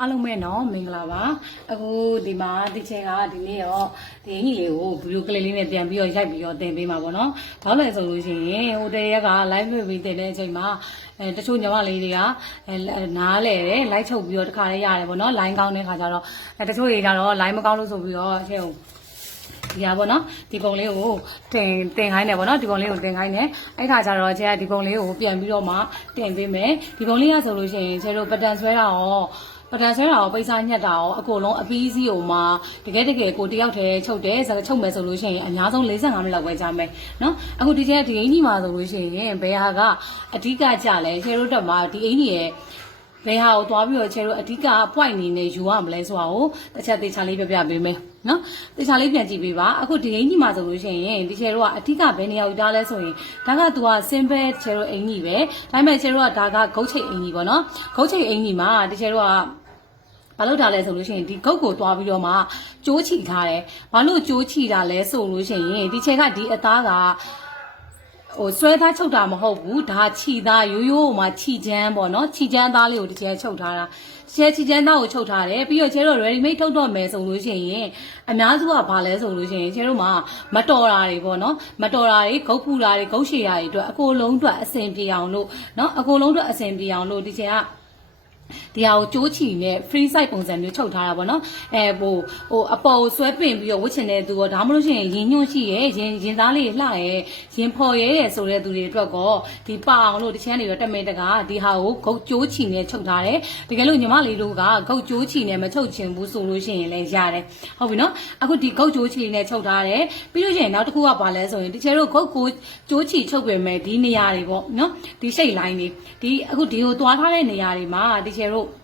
အားလုံးပဲနော်မင်္ဂလာပါအခုဒီမှာဒီချက်ကဒီနေ့ရောဒီအင်ကြီးလေးကိုဗီဒီယိုကလေးလေးနဲ့ပြန်ပြီးတော့ရိုက်ပြီးတော့တင်ပေးမှာပေါ့နော်ဘာလို့လဲဆိုလို့ရှိရင်ဟိုတရက်က live လွှင့်ပြီးတင်တဲ့အချိန်မှာတချို့ညီမလေးတွေကနားလဲတယ် live ချုပ်ပြီးတော့တခါလေးရတယ်ပေါ့နော် line ကောင်းတဲ့ခါကျတော့တချို့တွေကျတော့ line မကောင်းလို့ဆိုပြီးတော့အဲဒီဟာပေါ့နော်ဒီပုံလေးကိုတင်ခိုင်းတယ်ပေါ့နော်ဒီပုံလေးကိုတင်ခိုင်းတယ်အဲ့ခါကျတော့ကျဲဒီပုံလေးကိုပြန်ပြီးတော့မှတင်ပေးမယ်ဒီပုံလေးကဆိုလို့ရှိရင်ကျဲတို့ပတန်ဆွဲတာရောပတန်ဆွဲတာရောပိတ်စားညက်တာရောအကုန်လုံးအပီးစီးကိုမှတကယ်ကိုတယောက်တည်းချုပ်တယ်ချုပ်မယ်ဆိုလို့ရှိရင်အများဆုံး45မိနစ်လောက်ပဲကြာမယ်နော်အခုဒီကျဲဒီအင်ကြီးမှာဆိုလို့ရှိရင်ဘယ်ဟာကအဓိကကြလဲကျဲတို့တက်မှာဒီအင်ကြီးရဲ့ဘယ်ဟာကိုသွားပြီးတော့ကျဲတို့အဓိက point အနေနဲ့ယူရမလဲဆိုတာကိုတစ်ချက်သေချာလေးပြပြပေးမယ်နော်သေချာလေးပြန်ကြည့်ပေးပါအခုဒီအင်ကြီးမှာဆိုလို့ရှိရင်ဒီကျဲတို့ကအဓိကဘယ်နေရာကိုထားလဲဆိုရင်ဒါကသူက simple ကျဲတို့အင်ကြီးပဲဒါပေမဲ့ကျဲတို့ကဒါကဂုတ်ချိတ်အင်ကြီးပေါ့နော်ဂုတ်ချိတ်အင်ကြီးမှာဒီကျဲတို့ကဘာလို့ထားလဲဆိုလို့ရှိရင်ဒီဂုတ်ကိုတွားပြီးတော့မှကျိုးချီထားတယ်ဘာလို့ကျိုးချီတာလဲဆိုလို့ရှိရင်ဒီချက်ကဒီအသားကဟိုဆွဲသားချုပ်တာမဟုတ်ဘူးဒါခြီသားရိုးရိုးမှခြီချမ်းပေါ့နော်ခြီချမ်းသားလေးကိုဒီကျဲချုပ်ထားတာခြီချမ်းသားကိုချုပ်ထားတယ်ပြီးတော့ကျဲတို့ ready made ထုတ်တော့မယ်ဆိုလို့ရှိရင်အများစုကဘာလဲဆိုလို့ရှိရင်ကျဲတို့မှာမတော်တာတွေပေါ့နော်မတော်တာတွေဂုတ်ဖူတာတွေဂုတ်ရှည်တာတွေအတွက်အကုန်လုံးအတွက်အဆင်ပြေအောင်လို့နော်အကုန်လုံးအတွက်အဆင်ပြေအောင်လို့ဒီကျဲကဒီဟာကိုကျိုးချီနဲ့ free side ပုံစံမျိုးချုပ်ထားတာပေါ့နော်ဟိုအပေါ်ဆွဲပင်ပြီးတော့ဝတ်ချင်တဲ့သူရောဒါမှမဟုတ်ရှင်ရင်ညွန့်ရှိရဲ့ရင်သားလေးလှရဲ့ရင်ဖော်ရဲဆိုတဲ့သူတွေအတွက်ကောဒီပအောင်လို့ဒီချမ်းတွေတော့တက်မဲတကဒီဟာကိုဂုတ်ကျိုးချီနဲ့ချုပ်ထားတယ်တကယ်လို့ညီမလေးတို့ကဂုတ်ကျိုးချီနဲ့မချုပ်ချင်ဘူးဆိုလို့ရှိရင်လည်းရတယ်ဟုတ်ပြီနော်အခုဒီဂုတ်ကျိုးချီနဲ့ချုပ်ထားတယ်ပြီးလို့ရှိရင်နောက်တစ်ခုကဘာလဲဆိုရင်ဒီချဲတို့ဂုတ်ကိုကျိုးချီချုပ်ပြင်မဲ့ဒီနေရာတွေပေါ့နော်ဒီရှိတ်လိုင်းတွေဒီအခုဒီကိုသွားထားတဲ့နေရာတွေမှာဒီချဲတို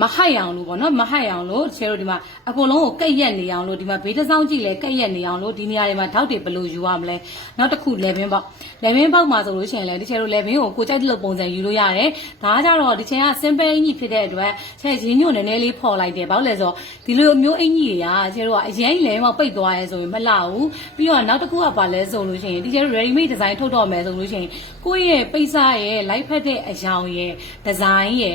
့မဟိုက်အောင်လို့ပေါ့နော်မဟိုက်အောင်လို့ချဲတို့ဒီမှာအကုန်လုံးကိုကက်ရက်နေအောင်လို့ဒီမှာဘေးတစ်စောင်းကြည့်လဲကက်ရက်နေအောင်လို့ဒီနေရာတွေမှာဓာတ်တွေဘယ်လိုယူရမလဲနောက်တစ်ခုလေဘင်းပေါက်မှာဆိုလို့ရှိရင်လည်းဒီချဲတို့လေဘင်းကိုကိုကြိုက်တဲ့လိုပုံစံယူလို့ရတယ်ဒါကကြတော့ဒီချဲက simple အင်ကြီးဖြစ်တဲ့အတွက်ချဲရင်းညွန့်နည်းနည်းလေးဖော်လိုက်တယ်ဘာလို့လဲဆိုတော့ဒီလိုမျိုးအင်ကြီးတွေကချဲတို့ကအရင်လေမောက်ပိတ်သွားရဲဆိုရင်မလှဘူးပြီးတော့နောက်တစ်ခုကဘာလဲဆိုလို့ရှိရင်ဒီချဲတို့ ready made design ထုတ်တော့မယ်ဆိုလို့ရှိရင်ကိုယ့်ရဲ့ပိတ်စားရဲ့ light ဖက်တဲ့အယောင်ရဲ့ design ရဲ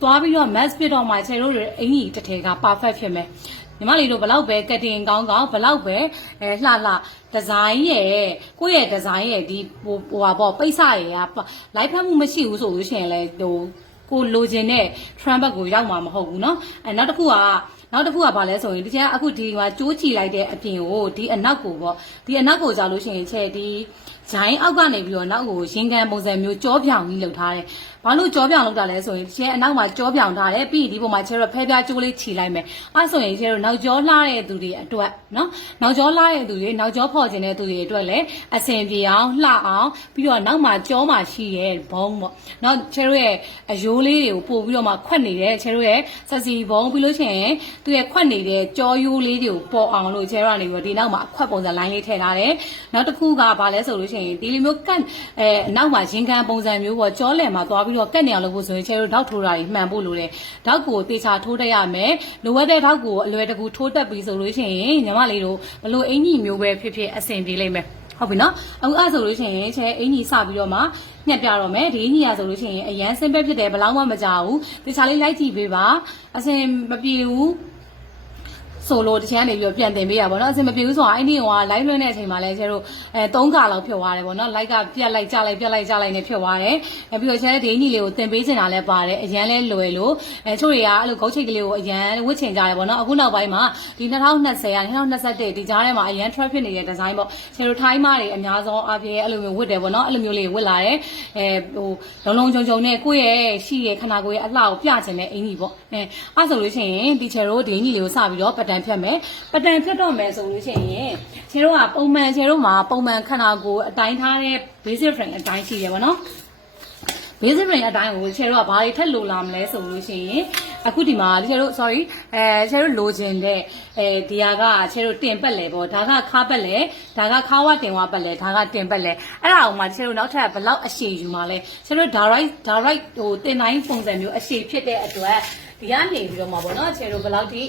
့သွားပြီးတော့ mass ဖြစ်တော့မှခြေတို့အင်ကြီးတစ်ထည်က perfect ဖြစ်မယ်ညီမလေးတို့ဘလောက်ပဲ cutting ကောင်းဘလောက်ပဲလှဒီဇိုင်းရဲ့ကိုယ့်ရဲ့ဒီဇိုင်းရဲ့ဒီဟိုပေါ့ပိတ်စရယ်ကလိုက်ဖက်မှုမရှိဘူးဆိုလို့ရှိရင်လည်းဟိုကိုလိုချင်တဲ့ trend back ကိုရောက်မှာမဟုတ်ဘူးเนาะနောက်တစ်ခုကဘာလဲဆိုရင်ဒီကျန်အခုဒီမှာကျိုးချီလိုက်တဲ့အပြင်ကိုဒီအနောက်ကိုပေါ့ဒီအနောက်ကိုကြာလို့ရှိရင်ချဲဒီဂျိုင်းအောက်ကနေပြီးတော့နောက်ကိုရင်ကန်ပုံစံမျိုးကြောပြောင်ကြီးလုပ်ထားတယ်ဘာလို့ကြောပြောင်လုပ်တာလဲဆိုရင်ချဲအနောက်မှာကြောပြောင်ထားတယ်ပြီးဒီပုံမှာချဲတော့ဖဲပြားကျိုးလေးခြီလိုက်မယ်အဲ့ဆိုရင်ချဲတော့နောက်ကြောလှတဲ့သူတွေအတွက်နော်နောက်ကြောလှတဲ့သူတွေနောက်ကြောဖော်ခြင်းတဲ့သူတွေအတွက်လည်းအဆင်ပြေအောင်လှအောင်ပြီးတော့နောက်မှာကြောမှာရှိရဲ့ဘုံပေါ့နောက်ချဲတို့ရဲ့အယိုးလေးတွေကိုပို့ပြီးတော့မှခွက်နေတယ်ချဲတို့ရဲ့ဆက်စီဘုံပြီးလို့ရှိရင်သူရဲ့ခွက်နေတဲ့ကြောရိုးလေးတွေကိုပေါ်အောင်လို့ချဲတို့ကနေပြီးတော့ဒီနောက်မှာအခွက်ပုံစံ line လေးထည့်ထားတယ်နောက်တစ်ခုကဘာလဲဆိုလို့ရှိရင်ဒီလိုမျိုးကတ်နောက်မှာရင်ကန်ပုံစံမျိုးပေါ့ကြောလယ်မှာသွားပြီးတော့ကတ်နေအောင်လုပ်ဖို့ဆိုရင်ချဲတို့ဓာတ်ထိုးတာကြီးမှန်ဖို့လိုတယ်ဓာတ်ကိုတေချာထိုးတတ်ရမယ်လိုအပ်တဲ့ဓာတ်ကိုအလွယ်တကူထိုးတတ်ပြီးဆိုလို့ရှိရင်ညီမလေးတို့ဘလို့အင်ကြီးမျိုးပဲဖြစ်ဖြစ်အဆင်ပြေလိမ့်မယ်ဟုတ်ပြီနော်အခုအဲ့ဆိုလို့ရှိရင်ချဲအင်ကြီးစပြီးတော့မှညှက်ပြတော့မယ်ဒီအင်ကြီးရဆိုလို့ရှိရင်အရန် simple ဖြစ်တယ်ဘယ်လောက်မှမကြဘူးတေချာလေးလိုက်ကြည့်ပေးပါအဆင်မပြေဘူးဆိုလို့တချမ်းနေပြီးပြန်တင်ပေးရပါတော့အစင်မပြေဘူးဆိုတာအဲ့ဒီဟိုက live လွှင့်တဲ့အချိန်မှာလည်းကျတို့3ခါလောက်ဖြစ်သွားတယ်ပေါ့နော် live ကပြက်လိုက်ကြလိုက်နဲ့ဖြစ်သွားတယ်ပြီးတော့ကျတဲ့ဒီအညီလေးကိုတင်ပေးချင်တာလည်းပါတယ်အရန်လဲလွယ်လို့ချို့တွေကအဲ့လိုဂုတ်ချိတ်ကလေးကိုအရန်ဝတ်ချင်ကြတယ်ပေါ့နော်အခုနောက်ပိုင်းမှာဒီ2020 2021ဒီကြားထဲမှာအရန် traffic နေတဲ့ design ပေါ့ကျတို့ထိုင်းမားတွေအများဆုံးအပြည့်အဲ့လိုမျိုးဝတ်တယ်ပေါ့နော်အဲ့လိုမျိုးလေးဝတ်လာတယ်ဟိုလုံခြုံနဲ့ကိုယ့်ရဲ့ရှိရဲ့ခန္ဓာကိုယ်ရဲ့အလှကိုပြချင်တဲ့အင်ကြီးပေါ့အဲ့ဆိုလို့ရှိရင်ဒီချေတို့ဒီအင်ကြီးလေးကိုစပြီးတော့ပတန်ဖြတ်မယ်ပတန်ဖြတ်တော့မယ်ဆိုလို့ရှိရင်ခြေတို့ကပုံမှန်ခြေတို့မှာပုံမှန်ခန္ဓာကိုယ်အတိုင်းထားတဲ့ basic frame အတိုင်းရှိတယ်ဗောနော် basic frame အတိုင်းကိုခြေတို့ကဘာတွေထက်လိုလာမလဲဆိုလို့ရှိရင်အခုဒီမှာခြေတို့ sorry ခြေတို့လိုချင်တဲ့ဒီဟာကခြေတို့တင်ပတ်လေပေါ့ဒါကခါပတ်လေဒါကခါဝတင်ဝပတ်လေဒါကတင်ပတ်လေအဲ့ဒါအောင်မှခြေတို့နောက်ထပ်ဘလောက်အရှည်ယူမှာလဲခြေတို့ direct ဟိုတင်တိုင်းပုံစံမျိုးအရှည်ဖြစ်တဲ့အတွက်ဒီကနေပြီးတော့မှာပေါ့နော်ခြေတို့ဘလောက်ထိ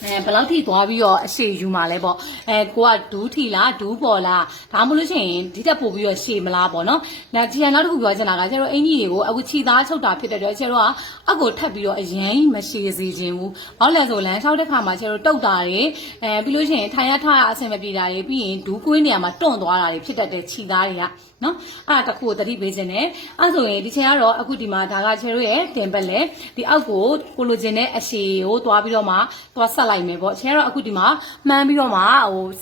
ဘယ်လောက်ထိသွားပြီးတော့အရှိယူမှာလဲပေါ့ကိုကဒူးထီလားဒူးပေါ်လားဒါမှမဟုတ်လို့ရှိရင်ဒီတက်ပို့ပြီးတော့ရှည်မလားပေါ့နော်ဒါဒီနောက်တစ်ခုပြောချင်တာကကျတော့အင်ကြီးတွေကိုအခုခြိသားချုပ်တာဖြစ်တဲ့အတွက်ကျတော့အောက်ကိုထပ်ပြီးတော့အရင်မရှည်စေခြင်းဘူးဘာလို့လဲဆိုလမ်းလျှောက်တဲ့ခါမှာကျတော့တုတ်တာတွေပြီးလို့ရှိရင်ထိုင်ရထရအဆင်မပြေတာတွေပြီးရင်ဒူးကွေးနေရာမှာတွန့်သွားတာတွေဖြစ်တတ်တဲ့ခြိသားတွေကနော်အဲ့ဒါတစ်ခုကိုတတိပေးခြင်းနဲ့အဲ့ဆိုရင်ဒီချိန်ကတော့အခုဒီမှာဒါကချေတို့ရဲ့တင်ပတ်လေဒီအောက်ကိုကိုလိုချင်တဲ့အရှည်ကိုသွားပြီးတော့မှသွားဆက်လိုက်မယ်ပေါ့ချေကတော့အခုဒီမှာမှန်းပြီးတော့မှ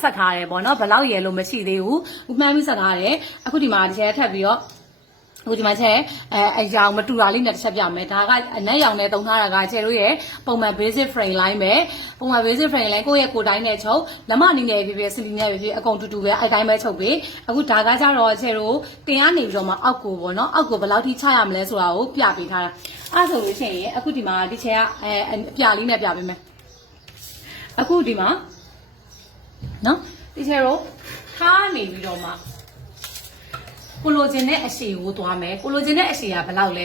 ဆက်ထားတယ်ပေါ့နော်ဘလောက်ရယ်လို့မရှိသေးဘူးမှန်းပြီးဆက်ထားတယ်အခုဒီမှာဒီချေထပ်ပြီးတော့အခုဒီမှာချဲအရောင်မတူတာလေးနဲ့တစ်ချက်ပြမယ်ဒါကအနက်ရောင်နဲ့တုံထားတာကချဲတို့ရဲ့ပုံမှန် basic frame line ပဲပုံမှန် basic frame line ကိုယ့်ရဲ့ကိုယ်တိုင်းနဲ့ချုပ်လက်မအနေနဲ့ဖြစ်ဖြစ်စလီနဲ့ဖြစ်ဖြစ်အကုန်တူတူပဲအဲ့တိုင်းပဲချုပ်ပြီအခုဒါကကြတော့ချဲတို့တင်ကနေပြီးတော့မှအောက်ကိုပေါ့နော်အောက်ကိုဘယ်လောက်ထိချရမလဲဆိုတာကိုပြပေးထားတာအဲ့ဆိုလို့ရှိရင်အခုဒီမှာဒီချဲကအပြလေးနဲ့ပြပေးမယ်အခုဒီမှာနော်ဒီချဲတို့ထားနေပြီးတော့မှကိုလိုချင်တဲ့အရှည်ကိုသွားမယ်ကိုလိုချင်တဲ့အရှည်ကဘယ်လောက်လ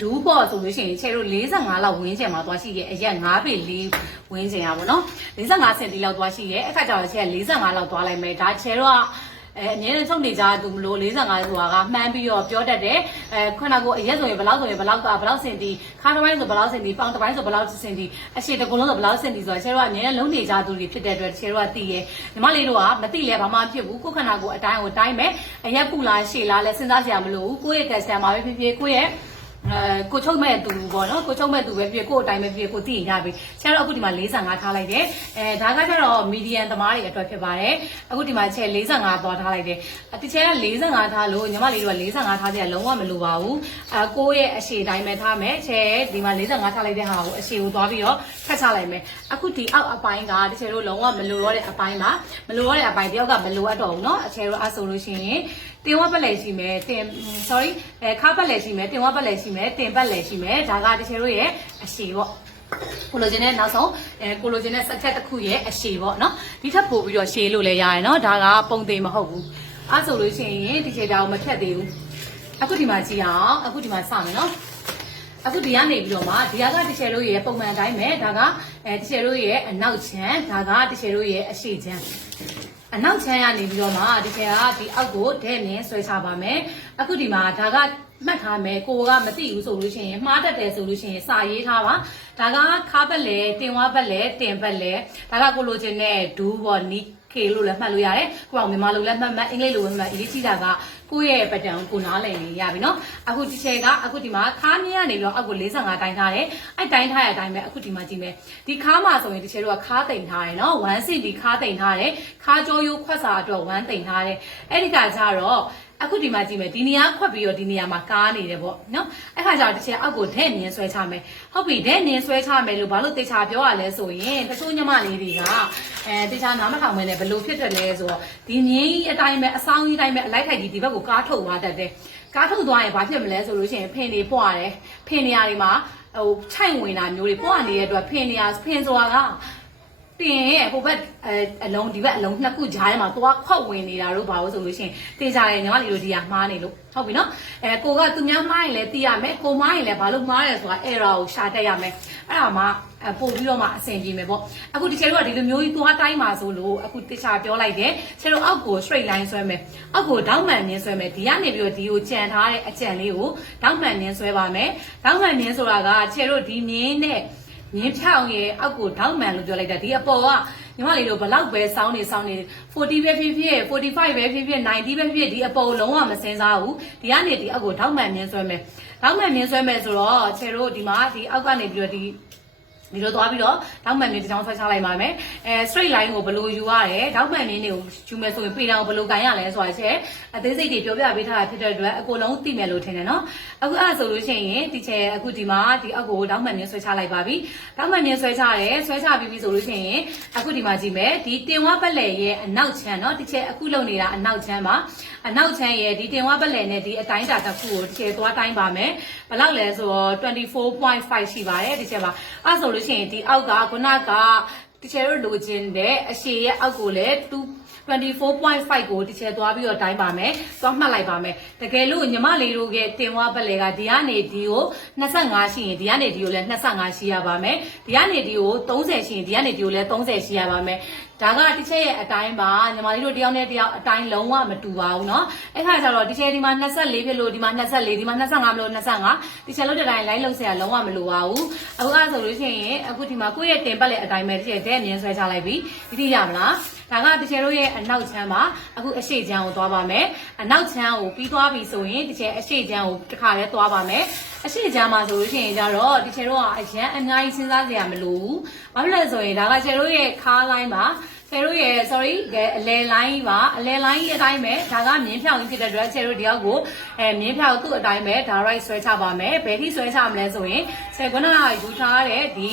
ဲဒူးပေါ့ဆိုလို့ရှိရင်ချဲတို့45လောက်ဝင်းချင်မှာသွားရှိရဲ့အရက်9ပေ4ဝင်းချင်ရပါတော့45စင်တီလောက်သွားရှိရဲ့အခါကျတော့ချဲ45လောက်သွားလိုက်မယ်ဒါချဲတို့ကအမြဲတမ်းချုပ်နေကြသူမလို့45ဆိုတာကမှန်းပြီးတော့ပြောတတ်တယ်ခုနကအရက်ဆိုရင်ဘယ်လောက်ဆိုရင်ဘယ်လောက်စင်တီခါတစ်ပိုင်းဆိုဘယ်လောက်စင်တီပေါင်တစ်ပိုင်းဆိုဘယ်လောက်စင်တီအရှည်တစ်ကုလုံးဆိုဘယ်လောက်စင်တီဆိုတာချဲတို့ကအမြဲတမ်းလုံးနေကြသူတွေဖြစ်တဲ့အတွက်ချဲတို့ကသိရဲညီမလေးတို့ကမသိလဲဘာမှဖြစ်ဘူးကိုခန္ဓာကိုယ်အတိုင်းကိုတိုင်းမယ်အရက်ပူလားရှည်လားလဲစဉ်းစားစရာမလိုဘူးကိုယ့်ရဲ့ customer ပဲဖြစ်ဖြစ်ကိုယ့်ရဲ့ကိုချုပ်မဲ့သူပေါ့နော်ကိုချုပ်မဲ့သူပဲဖြစ်ကို့အတိုင်းပဲဖြစ်ကိုသိရပြီဆရာတို့အခုဒီမှာ45ထားလိုက်တယ်ဒါကကျတော့ medium သမားတွေအတွက်ဖြစ်ပါတယ်အခုဒီမှာချက်45သွားထားလိုက်တယ်ဒီချက်က45ထားလို့ညီမလေးတို့က45ထားကြလုံးဝမလိုပါဘူးကိုယ့်ရဲ့အရှည်တိုင်းပဲထားမယ်ချက်ဒီမှာ45ထားလိုက်တဲ့ဟာကိုအရှည်ကိုသွားပြီးတော့ဖတ်ချလိုက်မယ်အခုဒီအောက်အပိုင်းကဒီချက်တို့လုံးဝမလိုတော့တဲ့အပိုင်းပါမလိုတော့တဲ့အပိုင်းတယောက်ကမလိုအပ်တော့ဘူးเนาะအချက်တို့အဆိုလို့ရှိရင်တင်ဝက်ပတ်လည်းရှိမယ်ခါပတ်လည်းရှိမယ်တင်ဝက်ပတ်လည်းရှိမယ်တင်ပတ်လည်းရှိမယ်ဒါကတချို့တို့ရဲ့အရှည်ပေါ့ကိုလိုချင်တဲ့နောက်ဆုံးကိုလိုချင်တဲ့စက်ချက်တစ်ခုရဲ့အရှည်ပေါ့နော်ဒီထပ်ပို့ပြီးတော့ရှည်လို့လည်းရတယ်နော်ဒါကပုံသေးမဟုတ်ဘူးအဲ့ဆိုလို့ရှိရင်ဒီခြေတောင်မဖြတ်သေးဘူးအခုဒီမှာကြည့်အောင်အခုဒီမှာစမယ်နော်အခုဒီကနေပြီးတော့မှဒီကတချေတို့ရဲ့ပုံမှန်တိုင်းပဲဒါကတချေတို့ရဲ့အနောက်ချမ်းဒါကတချေတို့ရဲ့အရှေ့ချမ်းအနောက်ချမ်းရနေပြီးတော့မှဒီချေကဒီအောက်ကိုဒဲ့မြင်ဆွဲချပါမယ်အခုဒီမှာဒါကမှတ်ထားမယ်ကိုကမသိဘူးဆိုလို့ရှိရင်မှားတတ်တယ်ဆိုလို့ရှိရင်စာရေးထားပါဒါကခါပတ်လဲတင်ဝါပတ်လဲတင်ပတ်လဲဒါကကိုလိုချင်တဲ့ဒူးပေါ့နီးခေလို့လည်းမှတ်လို့ရတယ်ကိုအောင်မြန်မာလိုလည်းမှတ်အင်္ဂလိပ်လိုလည်းမှတ်အရေးကြီးတာကကိုယ့်ရဲ့ပတံကိုနားလည်နေရပြီနော်အခုဒီချက်ကအခုဒီမှာခါမြင့်ကနေပြီးတော့အောက်ကို45တိုင်းထားတယ်အဲ့တိုင်းထားရတဲ့အတိုင်းပဲအခုဒီမှာကြည့်မယ်ဒီခါမှာဆိုရင်ဒီချက်တို့ကခါတိန်ထားတယ်နော်1 cm ခါတိန်ထားတယ်ခါကြောရိုးခွက်စာအတွက်1တိန်ထားတယ်အဲ့ဒီကကြတော့အခုဒီမှာကြည့်မယ်ဒီနေရာခွက်ပြီးတော့ဒီနေရာမှာကားနေတယ်ပေါ့နော်အဲ့ခါကျတော့တစ်ချက်အောက်ကိုဒဲ့နင်းဆွဲချမယ်ဟုတ်ပြီဒဲ့နင်းဆွဲချမယ်လို့ဘာလို့တေချာပြောရလဲဆိုရင်တချို့ညမလေးတွေကတေချာနားမထောင်မဲနဲ့ဘယ်လိုဖြစ်တယ်လဲဆိုတော့ဒီငင်းအတိုင်းပဲအဆောင်ကြီးတိုင်းပဲအလိုက်ထိုက်ကြီးဒီဘက်ကိုကားထုတ်သွားတတ်တယ်ကားထုတ်သွားရင်ဘာဖြစ်မလဲဆိုလို့ရှိရင်ဖင်တွေပွားတယ်ဖင်နေရာတွေမှာခြိုက်ဝင်တာမျိုးတွေပွားနေတဲ့အတွက်ဖင်ဆိုတာကတင်ရဲ့ဟိုဘက်အလုံးဒီဘက်အလုံးနှစ်ခုကြားထဲမှာသွားခွက်ဝင်နေတာတို့ဘာလို့ဆိုလို့ရှိရင်တေချာရဲ့ညီမလေးတို့ဒီကမှားနေလို့ဟုတ်ပြီနော်ကိုကသူများမှားရင်လည်းသိရမယ်ကိုမှားရင်လည်းဘာလို့မှားရဲဆိုတာ error ကိုရှာတတ်ရမယ်အဲ့ဒါမှပို့ပြီးတော့မှအဆင်ပြေမယ်ပေါ့အခုဒီချေတို့ကဒီလိုမျိုးကြီးသွားတိုင်းမှာဆိုလို့အခုတေချာပြောလိုက်တယ်ချေတို့အောက်ကို straight line ဆွဲမယ်အောက်ကိုဒေါက်မှန်နင်းဆွဲမယ်ဒီကနေပြီးတော့ဒီကိုကြံထားတဲ့အကြံလေးကိုဒေါက်မှန်နင်းဆွဲပါမယ်ဒေါက်မှန်နင်းဆိုတာကချေတို့ဒီမြင်းနဲ့မြင်းဖြောင်းရဲ့အောက်ကိုဒေါက်မှန်လို့ပြောလိုက်တာဒီအပေါ်ကညီမလေးတို့ဘလောက်ပဲစောင်းနေ40ပဲဖြစ်ဖြစ်45ပဲဖြစ်ဖြစ်90ပဲဖြစ်ဖြစ်ဒီအပေါ်လုံးဝမစင်းစားဘူးဒီကနေဒီအောက်ကိုဒေါက်မှန်မြင်းဆွဲမယ်ဒေါက်မှန်မြင်းဆွဲမယ်ဆိုတော့ချေတို့ဒီမှာဒီအောက်ကနေပြီးတော့ဒီလိုသွားပြီးတော့ဒေါက်မှန်မြင်းတစ်ချောင်းဆွဲချလိုက်ပါမယ်straight line ကိုဘယ်လိုယူရတယ်ဒေါက်မှန်မြင်းတွေကိုယူမယ်ဆိုရင်ပေတောင်ဘယ်လိုကန်ရလဲဆိုတာချက်အသေးစိတ်တွေပြောပြပေးထားတာဖြစ်တဲ့အတွက်အကုန်လုံးသိမယ်လို့ထင်တယ်နော်အခုအဲ့ဒါဆိုလို့ရှိရင်ဒီချက်အခုဒီမှာဒီအောက်ကိုဒေါက်မှန်မြင်းဆွဲချလိုက်ပါပြီဒေါက်မှန်မြင်းဆွဲချတယ်ဆွဲချပြီးပြီဆိုလို့ရှိရင်အခုဒီမှာကြည့်မယ်ဒီတင်ဝါပတ်လည်ရဲ့အနောက်ချမ်းနော်ဒီချက်အခုလုံနေတာအနောက်ချမ်းပါအနောက်ချမ်းရဲ့ဒီတင်ဝါပတ်လည်နဲ့ဒီအတိုင်းတာတစ်ခုကိုဒီချက်သွားတိုင်းပါမယ်ဘယ်လောက်လဲဆိုတော့ 24.5 ရှိပါတယ်ဒီချက်ပါအဲ့ဆိုလို့ရှိရင်ဒီအောက်ကခုနက ဒီချဲတို့လိုချင်တဲ့အရှည်ရဲ့အောက်ကိုလည်း24.5ကိုတစ်ချက်သွားပြီးတော့တိုင်းပါမယ်။သွားမှတ်လိုက်ပါမယ်။တကယ်လို့ညီမလေးတို့ရဲ့တင်ဝပလဲကဒီကနေဒီကို25ရှိရင်ဒီကနေဒီကိုလည်း25ရှိရပါမယ်။ဒီကနေဒီကို30ရှိရင်ဒီကနေဒီကိုလည်း30ရှိရပါမယ်။ဒါကတစ်ချက်ရဲ့အတိုင်းပါညီမလေးတို့တယောက်နဲ့တယောက်အတိုင်းလုံးဝမတူပါဘူးเนาะအဲ့ခါကျတော့တစ်ချက်ဒီမှာ24ဖြစ်လို့ဒီမှာ24ဒီမှာ25မလို့25တစ်ချက်လို့တစ်တိုင်း line လုံးဆရာလုံးဝမလိုပါဘူးအခုအဲ့ဆိုလို့ရှိရင်အခုဒီမှာကိုယ့်ရဲ့တင်ပတ်လက်အတိုင်းပဲတစ်ချက်တဲ့အမြင်ဆွဲချလိုက်ပြီဒီရမလားဒါကတစ်ချက်တို့ရဲ့အနောက်ချမ်းပါအခုအရှိချမ်းကိုသွားပါမယ်အနောက်ချမ်းကိုပြီးသွားပြီဆိုရင်တစ်ချက်အရှိချမ်းကိုတစ်ခါလဲသွားပါမယ်အရှိချမ်းမှာဆိုလို့ရှိရင်ကျတော့တစ်ချက်တို့ကအရန်အများကြီးစဉ်းစားစရာမလိုဘူးဘာဖြစ်လဲဆိုရင်ဒါကတစ်ချက်တို့ရဲ့ခါ line ပါချေတို့ရဲ့ sorry အလဲ line ပါအလဲ line အတိုင်းပဲဒါကမြင်းဖြောင်ကြီးဖြစ်တဲ့အတွက်ချေတို့တယောက်ကိုမြင်းဖြောင်သူ့အတိုင်းပဲဒါ right ဆွဲချပါမယ်ဘယ်ထိဆွဲချမလဲဆိုရင်ဆယ်ခုနကယူထားတဲ့ဒီ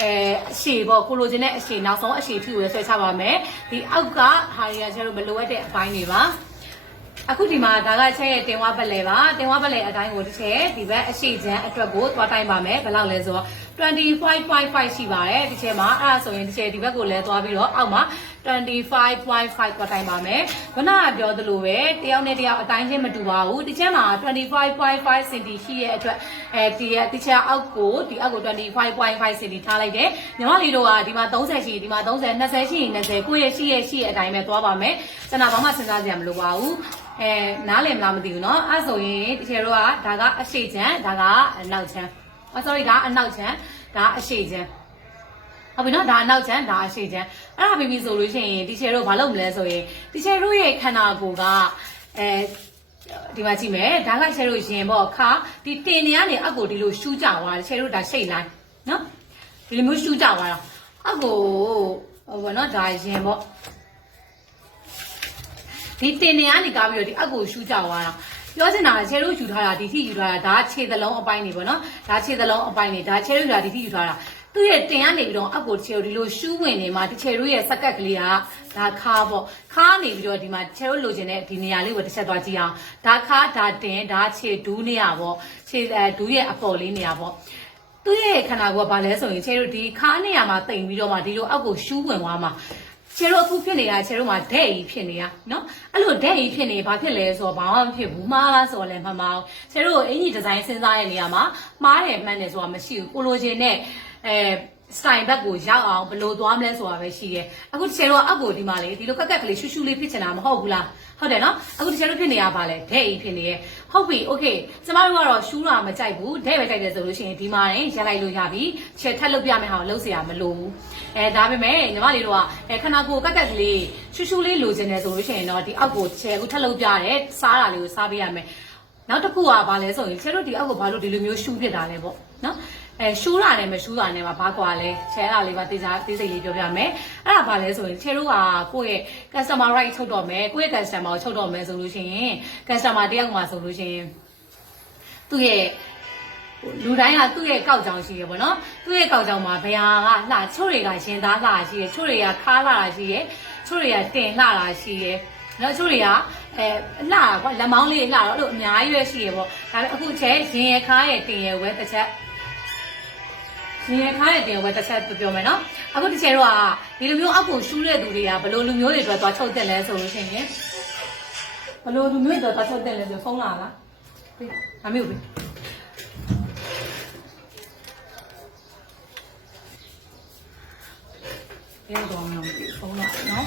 အရှည်ပေါ့ကိုလိုချင်တဲ့အရှည်နောက်ဆုံးအရှည်ထိကိုဆွဲချပါမယ်ဒီအောက်ကဟာရီယာချေတို့မလိုအပ်တဲ့အပိုင်းတွေပါအခုဒီမှာဒါကချက်ရဲ့တင်ဝပလဲပါတင်ဝပလဲအတိုင်းကိုတစ်ချက်ဒီဘက်အရှိချမ်းအတွက်ကိုသွားတိုင်းပါမယ်ဘယ်လောက်လဲဆိုတော့25.5ရှိပါတယ်ဒီချက်မှာအဲ့ဒါဆိုရင်ဒီချက်ဒီဘက်ကိုလဲသွားပြီးတော့အောက်မှာ25.5သွားတိုင်းပါမယ်ခုနကပြောသလိုပဲတယောက်နဲ့တယောက်အတိုင်းချင်းမတူပါဘူးဒီချက်မှာ25.5 cm ရှိရဲ့အတွက်ဒီချက်အောက်ကိုဒီအောက်ကို25.5 cm ထားလိုက်တယ်ညီမလေးတို့ကဒီမှာ30ရှိဒီမှာ30 20ရှိရင်20ကိုယ့်ရဲ့ရှိရဲ့အတိုင်းပဲသွားပါမယ်ကျွန်တော်ဘာမှစဉ်းစားစရာမလိုပါဘူးနားလည်မလားမသိဘူးเนาะအဲ့ဆိုရင်ဒီချေတို့ကဒါကအရှိချမ်းဒါကအနောက်ချမ်းsorry ဒါအနောက်ချမ်းဒါအရှိချမ်းဟုတ်ပြီเนาะဒါအနောက်ချမ်းဒါအရှိချမ်းအဲ့ဒါပြီးပြီဆိုလို့ရှိရင်ဒီချေတို့ဘာလုပ်မလဲဆိုရင်ဒီချေတို့ရဲ့ခန္ဓာကိုယ်ကဒီမှာကြည့်မယ်ဒါကချေတို့ရင်ပေါ့ခါဒီတင်နေကနေအောက်ကိုဒီလိုရှူးကြသွားတယ်ချေတို့ဒါရှိတ်လိုက်เนาะဒီလိုမျိုးရှူးကြသွားတာအောက်ကိုဟိုဘောเนาะဒါရင်ပေါ့ဒီတင်နေကနေကားပြီးတော့ဒီအက်ကိုရှူးကြသွားတာပြောချင်တာချဲတို့ယူထားတာဒီထိယူထားတာဒါခြေသလုံးအပိုင်းနေပေါ့နော်ဒါခြေသလုံးအပိုင်းနေဒါချဲတို့ယူတာဒီထိယူထားတာသူ့ရဲ့တင်ကနေပြီးတော့အက်ကိုချဲတို့ဒီလိုရှူးဝင်နေမှာဒီချဲတို့ရဲ့စက်ကက်ကလေးကဒါခါပေါ့ခါနေပြီးတော့ဒီမှာချဲတို့လိုချင်တဲ့ဒီနေရာလေးကိုတစ်ချက်သွားကြည့်အောင်ဒါခါဒါတင်ဒါခြေဒူးနေရပေါ့ခြေဒူးရဲ့အပေါ်လေးနေရပေါ့သူ့ရဲ့ခန္ဓာကိုယ်ကဘာလဲဆိုရင်ချဲတို့ဒီခါနေရာမှာတိမ်ပြီးတော့မှဒီလိုအက်ကိုရှူးဝင်သွားမှာချေတို့အခုဖြစ်နေတာချေတို့မှာဒဲ့ကြီးဖြစ်နေတာเนาะအဲ့လိုဒဲ့ကြီးဖြစ်နေဘာဖြစ်လဲဆိုတော့ဘာမှမဖြစ်ဘူးမှားလားဆိုတော့လည်းမမှားချေတို့အင်ကြီးဒီဇိုင်းစဉ်းစားတဲ့နေရာမှာမှားတယ်မှန်တယ်ဆိုတာမရှိဘူးကိုလိုချင်တဲ့စတိုင်ဘက်ကိုရောက်အောင်ဘယ်လိုသွားမလဲဆိုတာပဲရှိတယ်အခုချေတို့အောက်ကိုဒီမှာလေဒီလိုကက်ကက်ကလေးရှူးရှူးလေးဖြစ်ချင်တာမဟုတ်ဘူးလားဟုတ်တယ်เนาะအခုချေတို့ဖြစ်နေရပါလေဒဲ့ကြီးဖြစ်နေရဲ့ဟုတ်ပြီโอเคကျမတို့ကတော့ရှူးတာမကြိုက်ဘူးဒဲ့ပဲကြိုက်တယ်ဆိုလို့ရှိရင်ဒီမှာရင်ရက်လိုက်လို့ရပြီချေထက်လုပ်ပြမယ်ဟာကိုလုပ်เสียမလိုဘူးဒါပေမဲ့ညီမလေးတို့ကခဏကိုကက်ကက်ကလေးရှူးရှူးလေးလိုချင်တယ်ဆိုလို့ရှိရင်တော့ဒီအောက်ကိုချဲအခုထက်လုပ်ပြတယ်စားတာလေးကိုစားပေးရမယ်နောက်တစ်ခုကဘာလဲဆိုရင်ချဲတို့ဒီအောက်ကိုဘာလို့ဒီလိုမျိုးရှူးဖြစ်တာလဲပေါ့နော်ရှူးတာနဲ့မရှူးတာနဲ့မှာဘာကွာလဲချဲတာလေးပါတေးစားသေးစိတ်လေးပြောပြမယ်အဲ့ဒါဘာလဲဆိုရင်ချဲတို့ကကိုယ့်ရဲ့ customer right ချုပ်တော့မယ်ကိုယ့်ရဲ့ customer ကိုချုပ်တော့မယ်ဆိုလို့ရှိရင် customer တယောက်မှာဆိုလို့ရှိရင်သူ့ရဲ့လူတိုင်းကသူ့ရဲ့ကောက်ကြောင်ရှိရပေါ့နော်သူ့ရဲ့ကောက်ကြောင်မှာဘယ်ဟာကလှချို့တွေကရှင်သားလှရှိရချို့တွေကခါလှတာရှိရချို့တွေကတင်လှတာရှိရနော်ချို့တွေကလှကွာလက်မောင်းလေးလှတော့အဲ့လိုအများကြီးပဲရှိရပေါ့ဒါပေမဲ့အခုချဲရင်ရခါရဲ့တင်ရဝဲတစ်ချက်ရင်ရခါရဲ့တင်ရဝဲတစ်ချက်ပြောမယ်နော်အခုတစ်ချက်တော့ဒီလိုမျိုးအောက်ကိုရှူးတဲ့သူတွေကဘယ်လိုလူမျိုးတွေအတွက်သွားချုပ်တက်လဲဆိုလို့ရှိရင်ဘယ်လိုလူမျိုးတွေသွားချုပ်တက်လဲဆိုဖုန်းလာလားဒါမျိုးပဲပြန်တော့မလို့ဖုန်းလာနော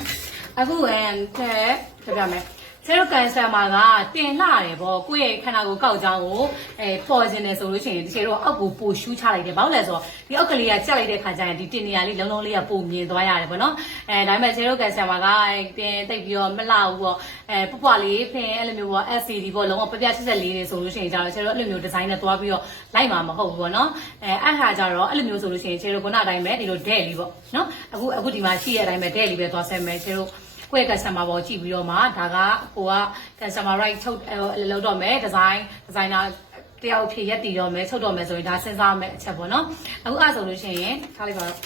်အခုပြပြမယ်ချဲတို့ကန်ဆာမာကတင်လှတယ်ပေါ့ကိုယ့်ရဲ့ခန္ဓာကိုယ်ကောက်ကြောင်းကိုပေါ်ခြင်းတယ်ဆိုလို့ရှိရင်ဒီချဲတို့အောက်ကိုပိုရှူးချလိုက်တယ်ဘာလို့လဲဆိုတော့ဒီအောက်ကလေးကကြက်လိုက်တဲ့ခါကျရင်ဒီတင်နေရာလေးလုံးလုံးလေးကပိုမြင်သွားရတယ်ပေါ့နော်ဒါပေမဲ့ချဲတို့ကန်ဆာမာကတင်တိတ်ပြီးတော့မလှဘူးပေါ့ပွပွလေးဖင်အဲ့လိုမျိုးပေါ့ SCD ပေါ့လုံးဝပပြချက်ချက်လေးနေဆိုလို့ရှိရင်ကျတော့ချဲတို့အဲ့လိုမျိုးဒီဇိုင်းနဲ့သွားပြီးတော့လိုက်မှာမဟုတ်ဘူးပေါ့နော်အဲ့ခါကျတော့အဲ့လိုမျိုးဆိုလို့ရှိရင်ချဲတို့ခုနအတိုင်းပဲဒီလိုဒဲ့လေးပေါ့နော်အခုဒီမှာရှိရတဲ့အတိုင်းပဲဒဲ့လေးပဲသွားဆက်မယ်ချဲတို့ကိုယ့်ရဲ့ customer ပေါ်ကြည့်ပြီးတော့မှဒါကကိုက customer right ချုပ်လောက်တော့မယ် designer တယောက်ဖြစ်ရက်တည်တော့မယ်ချုပ်တော့မယ်ဆိုရင်ဒါစဉ်းစားမယ်အချက်ပေါ့နော်အခုအဲ့ဆိုလို့ရှိရင်ထားလိုက်ပါတော့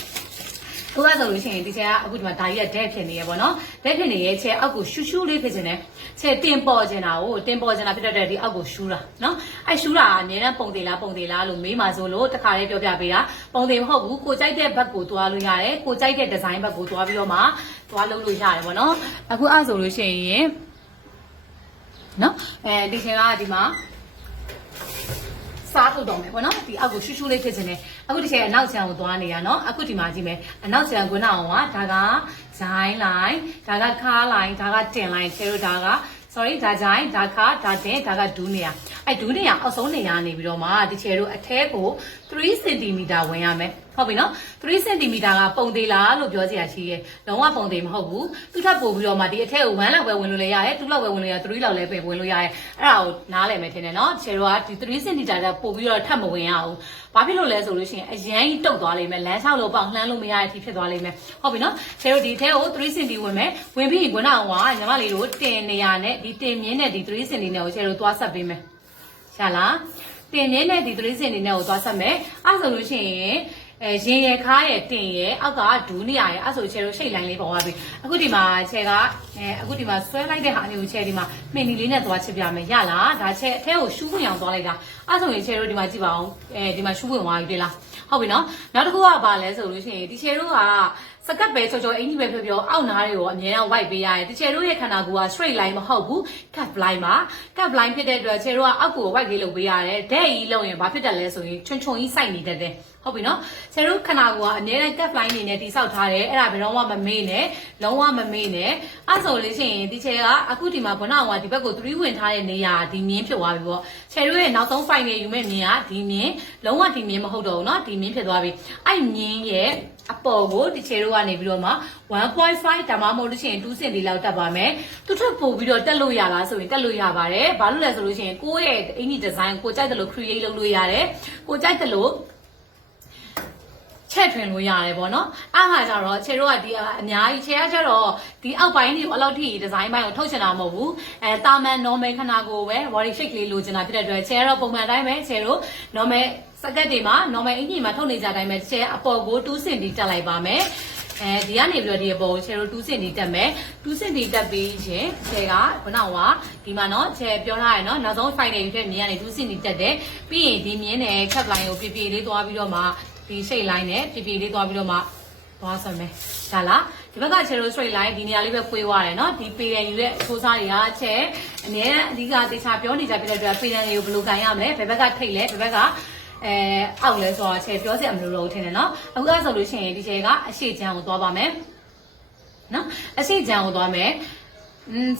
ဟိုကဆိုလို့ရှိရင်ဒီချက်ကအခုဒီမှာဒါကြီးကဒက်ဖြစ်နေရပေါ့နော်ဒက်ဖြစ်နေရဲ့ချက်အောက်ကိုရှူးရှူးလေးဖြစ်နေတယ်ချက်တင်ပေါ်နေတာကိုတင်ပေါ်နေတာဖြစ်တဲ့ဒီအောက်ကိုရှူးတာနော်အဲ့ရှူးတာကအများနဲ့ပုံသေးလားလို့မေးမှဆိုလို့တခါလေးပြောပြပေးတာပုံသေးမဟုတ်ဘူးကိုကြိုက်တဲ့ဘက်ကိုသွားလို့ရတယ်ကိုကြိုက်တဲ့ဒီဇိုင်းဘက်ကိုသွားပြီးတော့မှသွားလုပ်လို့ရတယ်ပေါ့နော်အခုအဲ့ဆိုလို့ရှိရင်နော်ဒီချက်ကဒီမှာစားထုတ်တော့မယ်ပေါ့နော်ဒီအောက်ကိုရှူးရှူးလေးဖြစ်နေတယ်အခုဒီချက်အနောက်ချမ်းကိုသွားနေရနော်အခုဒီမှာကြည့်မယ်အနောက်ချမ်းကွန်းအောင်ကဒါကဇိုင်းလိုင်းဒါကခါးလိုင်းဒါကတင်လိုင်းချဲတို့ဒါက sorry ဒါဂျိုင်းဒါခါဒါတင်ဒါကဒူးနေရအဲ့ဒူးနေရအောက်ဆုံးနေရနေပြီးတော့မှဒီချဲတို့အထဲကို3 cm ဝင်ရမယ်ဟုတ်ပြီနော်3 cm ကပုံသေးလားလို့ပြောစရာရှိရဲ့လုံးဝပုံသေးမဟုတ်ဘူးသူထပ်ပို့ပြီးတော့မှဒီအထဲကို1လောက်ပဲဝင်လို့လည်းရတယ်2လောက်ပဲဝင်လို့ရ3လောက်လည်းပဲဝင်လို့ရတယ်အဲ့ဒါကိုနားလည်မယ်ထင်တယ်နော်ချဲတို့ကဒီ3 cm ကပို့ပြီးတော့ထပ်မဝင်ရအောင်ဘာဖြစ်လို့လဲဆိုလို့ရှိရင်အရန်ကြီးတုတ်သွားလိမ့်မယ်လမ်းလျှောက်လို့ပေါက်လှမ်းလို့မရတဲ့အထိဖြစ်သွားလိမ့်မယ်ဟုတ်ပြီနော်ချဲတို့ဒီအထဲကို3 cm ဝင်မယ်ဝင်ပြီးရင်ခုနကညီမလေးတို့တင်နေရနဲ့ဒီတင်မြင်းနဲ့ဒီ3 cm နဲ့ကိုချဲတို့သွားဆက်ပေးမယ်ရှာလားတင်မြင်းနဲ့ဒီ3 cm နဲ့ကိုသွားဆက်မယ်အဲ့ဆိုလို့ရှိရင်ရင်ရခါရဲ့တင်ရဲ့အောက်ကဒူးနေရရဲ့အဲ့ဆိုချဲတို့ရှိတ်လိုင်းလေးပေါ်သွားပြီအခုဒီမှာချဲကအခုဒီမှာဆွဲလိုက်တဲ့ဟာမျိုးချဲဒီမှာမှင်နီလေးနဲ့သွားချစ်ပြမယ်ရလားဒါချဲအထဲကိုရှူးဝင်အောင်သွားလိုက်တာအဲ့ဆိုရင်ချဲတို့ဒီမှာကြည့်ပါအောင်ဒီမှာရှူးဝင်သွားပြီတွေ့လားဟုတ်ပြီနော်နောက်တစ်ခုကဘာလဲဆိုလို့ရှိရင်ဒီချဲတို့ကစကတ်ပဲချောချောအင်ကြီးပဲပြောပြောအောက်နားတွေကိုအမြဲတမ်း white ပေးရတယ်တချဲတို့ရဲ့ခန္ဓာကိုယ်က straight line မဟုတ်ဘူး cut line ပါ cut line ဖြစ်တဲ့အတွက်ချဲတို့ကအောက်ကို white လေးလုပ်ပေးရတယ်ဒဲ့ကြီးလုပ်ရင်ဘာဖြစ်တယ်လဲဆိုရင်ချွန်ချွန်ကြီးစိုက်နေတတ်တယ်ဟုတ်ပြီနော်ချဲတို့ခန္ဓာကိုယ်ကအမြဲတမ်း cut line နေနဲ့တိဆောက်ထားတယ်အဲ့ဒါဘယ်တော့မှမမေ့နဲ့လုံးဝမမေ့နဲ့အဲ့ဆိုလို့ရှိရင်ဒီချဲကအခုဒီမှာဘနာကဒီဘက်ကို3ဝင်ထားတဲ့နေရာဒီမြင်းဖြစ်သွားပြီပေါ့ချဲတို့ရဲ့နောက်ဆုံး final ယူမဲ့မြင်းကဒီမြင်းလုံးဝဒီမြင်းမဟုတ်တော့ဘူးเนาะဒီမြင်းဖြစ်သွားပြီအဲ့မြင်းရဲ့အပေါ်ကိုဒီချေတို့ကနေပြီးတော့မှ 1.5 ဒါမှမဟုတ်လို့ရှိရင်2 cm လောက်တက်ပါမယ်သူထပ်ပို့ပြီးတော့တက်လို့ရလားဆိုရင်တက်လို့ရပါတယ်ဘာလို့လဲဆိုလို့ရှိရင်ကိုယ့်ရဲ့အင်ဂျီဒီဇိုင်းကိုကြိုက်တယ်လို့ create လုပ်လို့ရတယ်ကိုကြိုက်တယ်လို့ချက်ထွင်လို့ရတယ်ပေါ့နော်အားခါကျတော့ခြေတို့ကဒီအများကြီးခြေကကျတော့ဒီအောက်ပိုင်းတွေကိုအလောက်ထိဒီဇိုင်းပိုင်းကိုထုတ်ချင်တာမဟုတ်ဘူးတာမန် normal ခန္ဓာကိုယ်ပဲ body shape လေးလိုချင်တာဖြစ်တဲ့အတွက်ခြေကတော့ပုံမှန်တိုင်းပဲခြေတို့ normal စကတ်တွေမှာ normal အင်ဂျီမှာထုတ်နေကြတိုင်းပဲခြေအပေါ်ကို2 cm တက်လိုက်ပါမယ်ဒီကနေပြီးတော့ဒီအပေါ်ကိုခြေတို့2 cm တက်မယ်2 cm တက်ပြီးရင်ခြေကခုနကဒီမှာနော်ခြေပြောထားရနော်နောက်ဆုံး final ယူတဲ့မြင်းကနေ2 cm တက်တယ်ပြီးရင်ဒီမြင်းနဲ့ cut line ကိုပြပြလေးသွားပြီးတော့မှဒီရှိတ်လိုင်းနဲ့ပြပြလေးသွားပြီးတော့မှသွားစမယ်ဒါလားဒီဘက်ကချေရိုး straight line ဒီနေရာလေးပဲပွေးသွားတယ်เนาะဒီပေရန်ယူရဲ့အထိုးစားတွေကချက်အနည်းအဓိကတေချာပြောနေကြပြတဲ့အတွက်ပေရန်တွေကိုဘယ်လိုကန်ရမလဲဘယ်ဘက်ကထိတ်လဲဘယ်ဘက်ကအောက်လဲဆိုတော့ချက်ပြောစရာမလိုတော့ဘူးထင်တယ်เนาะအခုအဲ့ဆိုလို့ရှိရင်ဒီချက်ကအရှိချမ်းကိုသွားပါမယ်เนาะအရှိချမ်းကိုသွားမယ်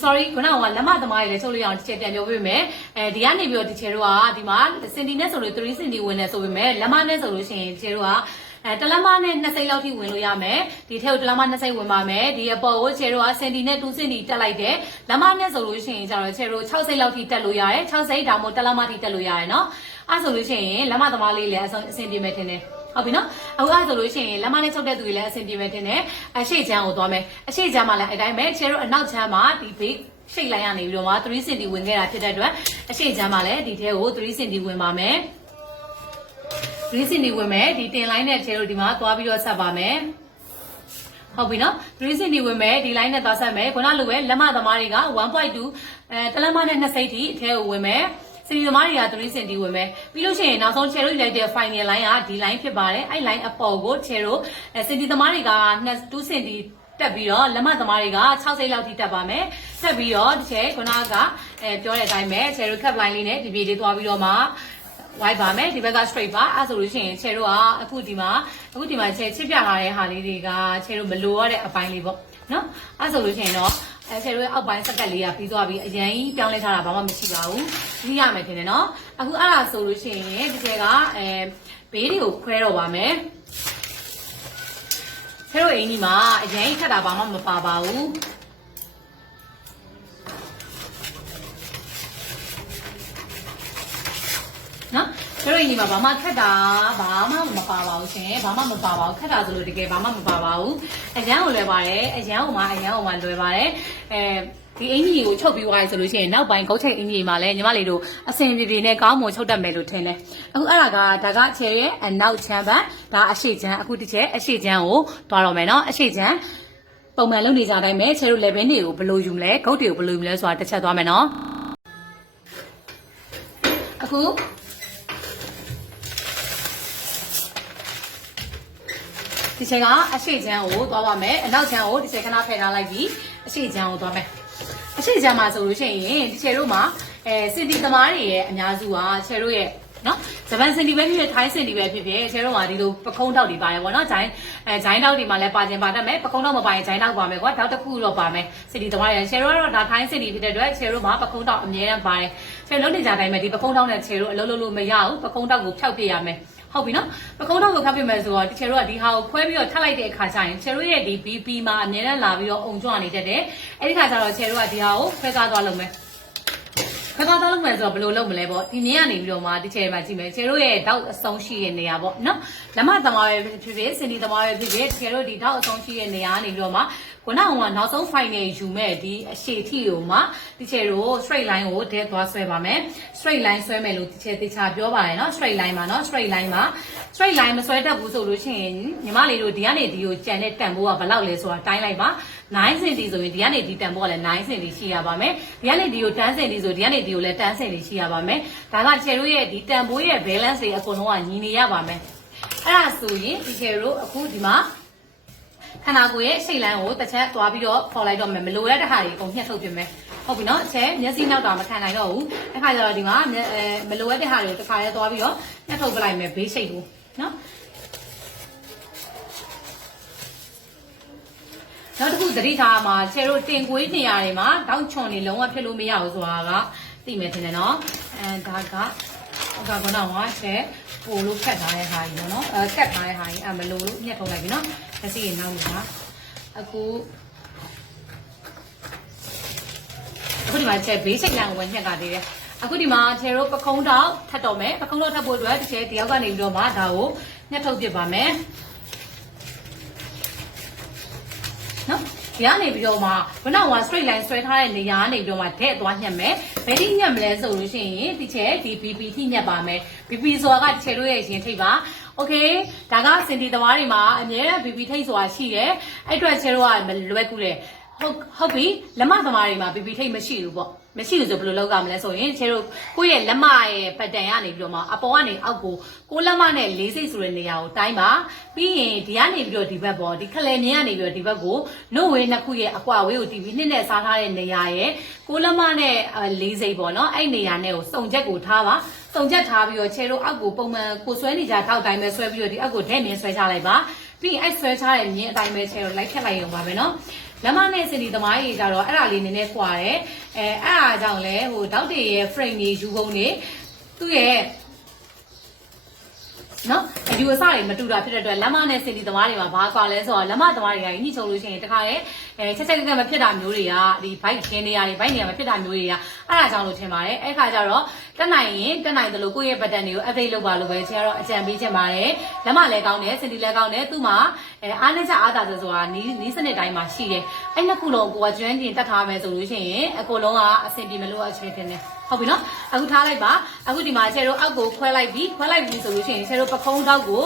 sorry ခုနကလက်မသမားတွေလည်းချုပ်လို့ရအောင်တစ်ချက်ပြန်ပြောပေးမယ်ဒီကနေပြီးတော့ဒီချေတို့ကဒီမှာစင်တီနဲ့ဆိုလို့3စင်တီဝင်နေဆိုပေမဲ့လက်မနဲ့ဆိုလို့ရှိရင်ချေတို့ကတလက်မနဲ့2စိတ်လောက်ထိဝင်လို့ရမယ်ဒီထဲကိုတလက်မ2စိတ်ဝင်ပါမယ်ဒီအပေါ်ကိုချေတို့ကစင်တီနဲ့2စင်တီတက်လိုက်တယ်လက်မနဲ့ဆိုလို့ရှိရင်ကျတော့ချေတို့6စိတ်လောက်ထိတက်လို့ရတယ်6စိတ်ဒါမှမဟုတ်တလက်မထိတက်လို့ရတယ်เนาะအဲ့ဆိုလို့ရှိရင်လက်မသမားလေးလည်းအဆင်ပြေမယ်ထင်တယ်ဟုတ်ပြီနော်အခုအဲ့ဆိုလို့ရှိရင်လက်မနဲ့ချုပ်တဲ့သူတွေလည်းအဆင်ပြေမယ်ထင်တယ်အရှိချမ်းကိုသွားမယ်အရှိချမ်းမှာလည်းအတိုင်းပဲချေတို့အနောက်ချမ်းမှာဒီဘေးရှိတ်လိုက်ရနေပြီးတော့မှ3 cm ဝင်ခဲ့တာဖြစ်တဲ့အတွက်အရှိချမ်းမှာလည်းဒီထဲကို3 cm ဝင်ပါမယ်3 cm ဝင်မယ်ဒီတင်လိုင်းနဲ့ချေတို့ဒီမှာသွားပြီးတော့ဆက်ပါမယ်ဟုတ်ပြီနော်3 cm ဝင်မယ်ဒီ line နဲ့သွားဆက်မယ်ခုနလိုပဲလက်မသမားတွေက 1.2 တလက်မနဲ့2စိတ်ထိအထဲကိုဝင်မယ်စီဒီသမားတွေက3 cm ဝင်မယ်ပြီးလို့ရှိရင်နောက်ဆုံးချေတို့လိုက်တဲ့ final line ကဒီ line ဖြစ်ပါတယ်အဲ့ line အပေါ်ကိုချေတို့စီဒီသမားတွေက2 cm တက်ပြီးတော့လက်မသမားတွေက6စိတ်လောက်ထိတက်ပါမယ်ဆက်ပြီးတော့ဒီချေခုနကပြောတဲ့အတိုင်းပဲချေတို့ cap line လေးနဲ့ဒီပြေလေးသွားပြီးတော့မှဝိုက်ပါမယ်ဒီဘက်က straight ပါအဲ့ဆိုလို့ရှိရင်ချေတို့ကအခုဒီမှာချေချစ်ပြလာတဲ့ဟာလေးတွေကချေတို့မလိုရတဲ့အပိုင်းလေးပေါ့နော်အဲ့ဆိုလို့ရှိရင်တော့ချေတို့ရဲ့အောက်ပိုင်းစက်ကတ်လေးကပြီးသွားပြီးအရင်ကြီးပြောင်းလဲထားတာဘာမှမရှိပါဘူးသိရမယ်ထင်တယ်နော်အခုအဲ့ဒါဆိုလို့ရှိရင်ဒီချေကဘေးတွေကိုခွဲတော့ပါမယ်ချေတို့အင်းကြီးမှာအရင်ကြီးထပ်တာဘာမှမပါပါဘူးနော် ကျတော့ညီမဘာမှခက်တာဘာမှမပါပါဘူးရှင်ဘာမှမပါပါဘူးခက်တာဆိုလို့တကယ်ဘာမှမပါပါဘူးအရန်ကိုလွယ်ပါတယ်အရန်ကိုမှလွယ်ပါတယ်ဒီအင်ကြီးကိုချုပ်ပြီးသွားပြီဆိုလို့ရှိရင်နောက်ပိုင်းကုတ်ချိတ်အင်ကြီးမှာလည်းညီမလေးတို့အစင်ပြေပြေနဲ့ကောင်းမွန်ချုပ်တတ်မယ်လို့ထင်တယ်အခုအဲ့ဒါကချဲရဲ့အနောက်ချမ်းဘက်ဒါအရှိချမ်းအခုတစ်ချက်အရှိချမ်းကိုတွားတော့မယ်နော်အရှိချမ်းပုံမှန်လုပ်နေကြတိုင်းပဲချဲတို့ level တွေကိုဘယ်လိုယူမလဲဂုတ်တွေကိုဘယ်လိုယူမလဲဆိုတာတစ်ချက်သွားမယ်နော်အခုဒီချိန်ကအရှိချမ်းကိုသွားပါမယ်အနောက်ချမ်းကိုဒီချိန်ခဏဖယ်ထားလိုက်ပြီးအရှိချမ်းကိုသွားမယ်အရှိချမ်းမှာဆိုလို့ရှိရင်ဒီချေတို့မှာစင်တီသမားတွေရဲ့အများစုကချေတို့ရဲ့နော်ဂျပန်စင်တီပဲဖြစ်ဖြစ်ထိုင်းစင်တီပဲဖြစ်ဖြစ်ချေတို့မှာဒီလိုပကုံးတောက်တွေပါတယ်ပေါ့နော်ဂျိုင်းတောက်တွေမှာလည်းပါခြင်းပါတတ်မယ်ပကုံးတောက်မပါရင်ဂျိုင်းတောက်ပါမယ်ကွာတောက်တစ်ခုတော့ပါမယ်စင်တီသမားတွေချေတို့ကတော့ဒါထိုင်းစင်တီဖြစ်တဲ့အတွက်ချေတို့မှာပကုံးတောက်အမြဲတမ်းပါတယ်ချေလုံးနေကြတိုင်းပဲဒီပကုံးတောက်နဲ့ချေတို့အလုံးလုံးလို့မရဘူးပကုံးတောက်ကိုဖျောက်ပြရမယ်ဟုတ်ပြီနော်ပကုံးတော့ကိုခပ်ပြမယ်ဆိုတော့တချေတို့ကဒီဟာကိုခွဲပြီးတော့ထပ်လိုက်တဲ့အခါကျရင်ချေတို့ရဲ့ဒီ BP မှာအမြဲတမ်းလာပြီးတော့အုံကြွနေတတ်တယ်အဲ့ဒီခါကျတော့ချေတို့ကဒီဟာကိုခွဲကားသွားလုပ်မယ်ခွဲကားသွားလုပ်မယ်ဆိုတော့ဘယ်လိုလုပ်မလဲပေါ့ဒီနေ့ကနေပြီးတော့မှဒီချေမှာကြည့်မယ်ချေတို့ရဲ့တောက်အဆုံးရှိတဲ့နေရာပေါ့နော်လက်မသမားပဲဖြစ်ဖြစ်စင်ဒီသမားပဲဖြစ်ဖြစ်ချေတို့ဒီတောက်အဆုံးရှိတဲ့နေရာကနေပြီးတော့မှခုနကနောက်ဆုံး final ယူမဲ့ဒီအရှိထီကိုမှဒီချေတို့ straight line ကိုတဲသွားဆွဲပါမယ် straight line ဆွဲမယ်လို့ဒီချေတေချာပြောပါတယ်နော် straight line မှာနော် straight line မဆွဲတတ်ဘူးဆိုလို့ရှိရင်ညီမလေးတို့ဒီကနေဒီကိုကြံတဲ့တန်ဖိုးကဘယ်လောက်လဲဆိုတာတိုင်းလိုက်ပါ9 cm ဆိုရင်ဒီကနေဒီတန်ဖိုးကလည်း9 cm ရှိရပါမယ်ဒီကနေဒီကို10 cm ဆိုဒီကနေဒီကိုလည်း10 cm ရှိရပါမယ်ဒါကချေတို့ရဲ့ဒီတန်ဖိုးရဲ့ balance တွေအကုန်လုံးကညီနေရပါမယ်အဲ့ဒါဆိုရင်ဒီချေတို့အခုဒီမှာခန္ဓာကိုယ်ရဲ့စိတ်လန်းကိုတစ်ချက်သွားပြီးတော့ဖော်လိုက်တော့မယ်မလိုတဲ့ဟာတွေအကုန်ညှက်ထုတ်ပြမယ်ဟုတ်ပြီနော်အချက်မျက်စိနောက်တာမခံနိုင်တော့ဘူးအဲ့ခါကျတော့ဒီမှာမလိုတဲ့ဟာတွေတစ်ခါလေးသွားပြီးတော့ညှက်ထုတ်ပလိုက်မယ်ဘေးရှိတ်ကိုနော်နောက်တစ်ခုသတိထားမှာချေတို့တင်ကွေးနေရာတွေမှာတောက်ချွန်နေလုံးဝဖြစ်လို့မရဘူးဆိုတာကသိမယ်ထင်တယ်နော်ဒါကတော့ချေပို့လို့ဖက်ထားတဲ့ဟာကြီးပေါ့နော်ကတ်ထားတဲ့ဟာကြီးမလိုလို့ညှက်ထုတ်လိုက်ပြီနော်လက်စီရင်နောက်မှာအခုဒီမှာချဲဘေးစိတ်လန်ကိုဝင်ညှက်ကသေးတယ်အခုဒီမှာချဲတို့ပခုံးတောက်ထပ်တော့မယ်ပခုံးတောက်ထပ်ဖို့အတွက်ဒီချဲတယောက်ကနေပြီးတော့မှဒါကိုညှက်ထုတ်ပြပါမယ်နော်ဒီကနေပြီးတော့မှခုနက straight line ဆွဲထားတဲ့နေရာကနေပြီးတော့မှဒဲ့သွားညှက်မယ်ဘယ်ထိညှက်မလဲဆိုလို့ရှိရင်ဒီချဲဒီ BP ထိညှက်ပါမယ် BP ဆိုတာကချဲတို့ရဲ့ရင်ထိပ်ပါโอเคဒါကစင်တီသမားတွေမှာအမြဲတမ်း BP ထိပ်ဆိုတာရှိတယ်အဲ့အတွက်ချဲတို့ကမလွယ်ကူတယ်ဟုတ်ပြီလက်မသမားတွေမှာ BP ထိပ်မရှိဘူးပေါ့မရှိဘူးဆိုဘယ်လိုလုပ်ကြမလဲဆိုရင်ချဲတို့ကိုယ့်ရဲ့လက်မရဲ့ပတ်တန်ကနေပြီးတော့မှအပေါ်ကနေအောက်ကိုကိုလက်မနဲ့လေးစိတ်ဆိုတဲ့နေရာကိုတိုင်းပါပြီးရင်ဒီကနေပြီးတော့ဒီဘက်ပေါ့ဒီခလဲမြင်းကနေပြီးတော့ဒီဘက်ကိုနှုတ်ဝေးနှစ်ခုရဲ့အကွာဝေးကိုတီးပြီးနှစ်နဲ့စားထားတဲ့နေရာရဲ့ကိုလက်မနဲ့လေးစိတ်ပေါ့နော်အဲ့နေရာနဲ့ကိုစုံချက်ကိုထားပါစုံချက်ထားပြီးတော့ချဲတို့အောက်ကိုပုံမှန်ကိုဆွဲနေကြထောက်တိုင်းပဲဆွဲပြီးတော့ဒီအောက်ကိုဒဲ့မြင်းဆွဲချလိုက်ပါပြီးရင်အဲ့ဆွဲချတဲ့မြင်းအတိုင်းပဲချဲတို့လိုက်ဖြတ်လိုက်ရုံပါပဲနော်လက်မနဲ့စင်ဒီသမားကြီးကြတော့အဲ့ဒါလေးနည်းနည်းခွာတယ်အဲ့ဒါကြောင့်လဲဒေါက်တွေရဲ့ frame တွေယူပုံတွေသူ့ရဲ့နော်အယူအဆတွေမတူတာဖြစ်တဲ့အတွက်လက်မနဲ့စင်ဒီသမားတွေမှာဘာကွာလဲဆိုတော့လက်မသမားတွေကညှိချုံလို့ရှိရင်တခါလေချက်ချက်ကမဖြစ်တာမျိုးတွေကဒီ bike ခင်းနေရတယ် bike နေရာမှာဖြစ်တာမျိုးတွေကအဲ့ဒါကြောင့်လို့ထင်ပါတယ်အဲ့ခါကျတော့တက်နိုင်တယ်လို့ကိုယ့်ရဲ့ button တွေကို update လုပ်ပါလို့ပဲကျွန်တော်အကြံပေးချင်ပါတယ်လက်မလည်းကောင်းတယ်စင်ဒီလည်းကောင်းတယ်သူ့မှာအားနဲ့ချအားသာဆိုတာနီးစနစ်တိုင်းမှာရှိတယ်အဲ့နှစ်ခုလုံးကိုကကျွမ်းကျင်တတ်ထားမယ်ဆိုလို့ရှိရင်အကုန်လုံးကအဆင်ပြေမလို့အခြေတင်တယ်ဟုတ်ပြီနော်အခုထားလိုက်ပါအခုဒီမှာချဲတို့အောက်ကိုခွဲလိုက်ပြီဆိုလို့ရှိရင်ချဲတို့ပခုံးတောက်ကို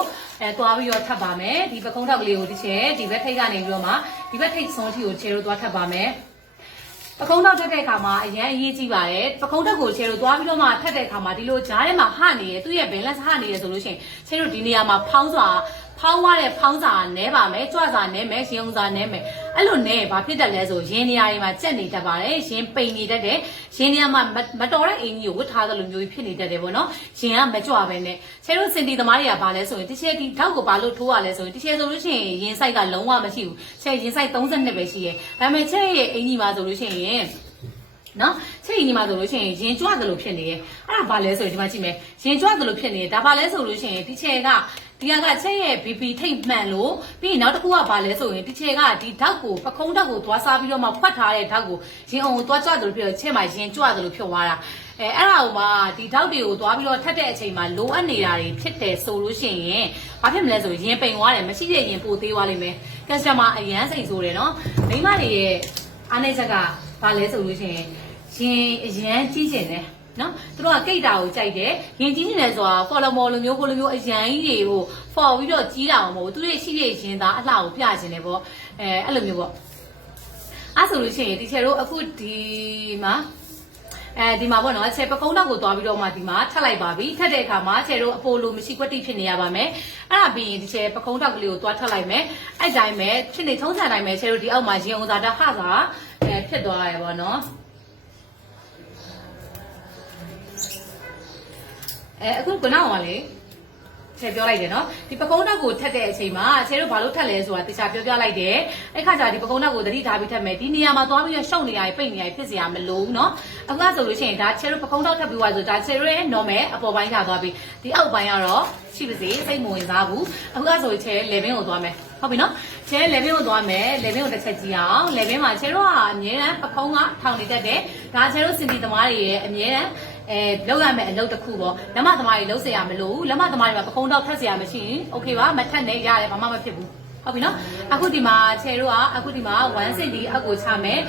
သွားပြီးတော့ထပ်ပါမယ်ဒီပခုံးတောက်ကလေးကိုဒီချဲဒီဘက်ထိပ်ကနေပြီးတော့မှဒီဘက်ထိပ်ဆုံးထိကိုချဲတို့သွားထပ်ပါမယ်ပခုံးတောက်ထပ်တဲ့အခါမှာအရင်အရေးကြီးပါတယ်ပခုံးတောက်ကိုချဲတို့သွားပြီးတော့မှထပ်တဲ့အခါမှာဒီလိုဂျားထဲမှာဟနေရသူ့ရဲ့ balance ဟနေရဆိုလို့ရှိရင်ချဲတို့ဒီနေရာမှာဖောင်းသွားတဲ့ဖောင်းစာနဲပါမယ်ကြွစာနဲမယ်ရှင်ုံစာနဲမယ်အဲ့လိုနဲဘာဖြစ်တယ်လဲဆိုရင်နေရာတွေမှာကြက်နေတတ်ပါတယ်ရင်ပိန်နေတတ်တယ်ရင်နေရာမှာမတော်တဲ့အင်ကြီးကိုဝတ်ထားသလိုမျိုးဖြစ်နေတတ်တယ်ပေါ့နော်ရင်ကမကြွပဲနဲ့ချဲတို့စင်တီသမားတွေကဘာလဲဆိုရင်တချဲဒီဓာတ်ကိုဘာလို့ထိုးရလဲဆိုရင်တချဲဆိုလို့ရှိရင်ရင်ဆိုင်ကလုံးဝမရှိဘူးချဲရင်ဆိုင်32ပဲရှိရဲဒါပေမဲ့ချဲရဲ့အင်ကြီးမှာဆိုလို့ရှိရင်နော်ချက်ရင်ဒီမှာဆိုလို့ရှိရင်ရင်ကြွသလိုဖြစ်နေရဲ့အဲ့ဒါဘာလဲဆိုရင်ဒီမှာကြည့်မယ်ရင်ကြွသလိုဖြစ်နေဒါဘာလဲဆိုလို့ရှိရင်ဒီချက်ကချက်ရဲ့ BP ထိတ်မှန်လို့ပြီးရင်နောက်တစ်ခုကဘာလဲဆိုရင်ဒီချက်ကဒီဓာတ်ကိုပခုံးဓာတ်ကိုသွားစားပြီးတော့မှဖွက်ထားတဲ့ဓာတ်ကိုရင်အောင်ကိုသွားကြွသလိုဖြစ်တော့ချက်မှာရင်ကြွသလိုဖြစ်သွားတာ အဲ့ဒါကိုမှဒီတောက်တွေကိုသွားပြီးတော့ထပ်တဲ့အချိန်မှာလိုအပ်နေတာတွေဖြစ်တယ်ဆိုလို့ရှိရင်ဘာဖြစ်မလဲဆိုရင်ပိန်သွားတယ်မရှိတဲ့ရင်ပိုသေးသွားလိမ့်မယ်ကက်စတမာအရန်စိတ်ဆိုးတယ်နော်မိမတွေရဲ့အားနည်းချက်ကဘာလဲဆိုလို့ရှိရင်အရန်ကြီးကျင်တယ်နော်သူတို့ကကိတ်တာကိုကြိုက်တယ်ရင်ကြီးနေတယ်ဆိုတာ follow မော်လိုမျိုးကိုလိုမျိုးအရန်ကြီးတွေကို for ပြီးတော့ကြီးတာအောင်မဟုတ်ဘူးသူတို့ရှိတဲ့ရင်သားအလှကိုပြခြင်းတယ်ပေါ့အဲ့လိုမျိုးပေါ့အဲ့ဆိုလို့ရှိရင်ဒီချေတို့အခုဒီမှာပေါ့နော်ချေပကုန်းတော့ကိုသွားပြီးတော့မှဒီမှာထပ်လိုက်ပါပြီထပ်တဲ့အခါမှာချေတို့အပိုလိုမရှိကွက်တိဖြစ်နေရပါမယ်အဲ့ဒါပြီးရင်ဒီချေပကုန်းတော့ကလေးကိုသွားထပ်လိုက်မယ်အဲ့တိုင်းပဲဖြစ်နေထုံးစံတိုင်းပဲချေတို့ဒီအောက်မှာရင်အောင်သာတဟသာဖြစ်သွားရပါတော့အခုကနောက်ပါလေချေပြောလိုက်တယ်နော်ဒီပကုန်းတော့ကိုထက်တဲ့အချိန်မှာချေတို့ဘာလို့ထက်လဲဆိုတာတခြားပြောပြလိုက်တယ်အဲ့ခါကျဒီပကုန်းတော့ကိုသတိထားပြီးထက်မယ်ဒီနေရာမှာသွားပြီးရှုပ်နေရပိတ်နေရဖြစ်စရာမလိုဘူးနော်အခုဆိုလို့ရှိရင်ဒါချေတို့ပကုန်းတော့ထက်ပြီးသွားဆိုဒါချေတို့ရဲ့ normal အပေါ်ပိုင်းကျသွားပြီဒီအောက်ပိုင်းကတော့ရှိပါစေစိတ်မဝင်စားဘူးအခုဆိုချေ level ကိုသွားမယ်ဟုတ်ပြီနော်ချဲ level ကိုသွားမယ် level ကိုတစ်ချက်ကြည့်အောင် level မှာချဲတို့ကအမြဲတမ်းပကုန်းကထောင်နေတတ်တယ်ဒါချဲတို့စင်တီသမားတွေရဲ့အမြဲတမ်းလောက်ရမယ်အလုပ်တစ်ခုပေါ့လက်မသမားတွေလုံးเสียရမလို့လက်မသမားတွေမှာပကုန်းတော့ထက်เสียရမရှိရင်โอเคပါမထက်နဲ့ရတယ်ဘာမှမဖြစ်ဘူးဟုတ်ပြီနော်အခုဒီမှာချဲတို့ကအခုဒီမှာ1စင်တီအကိုချမယ်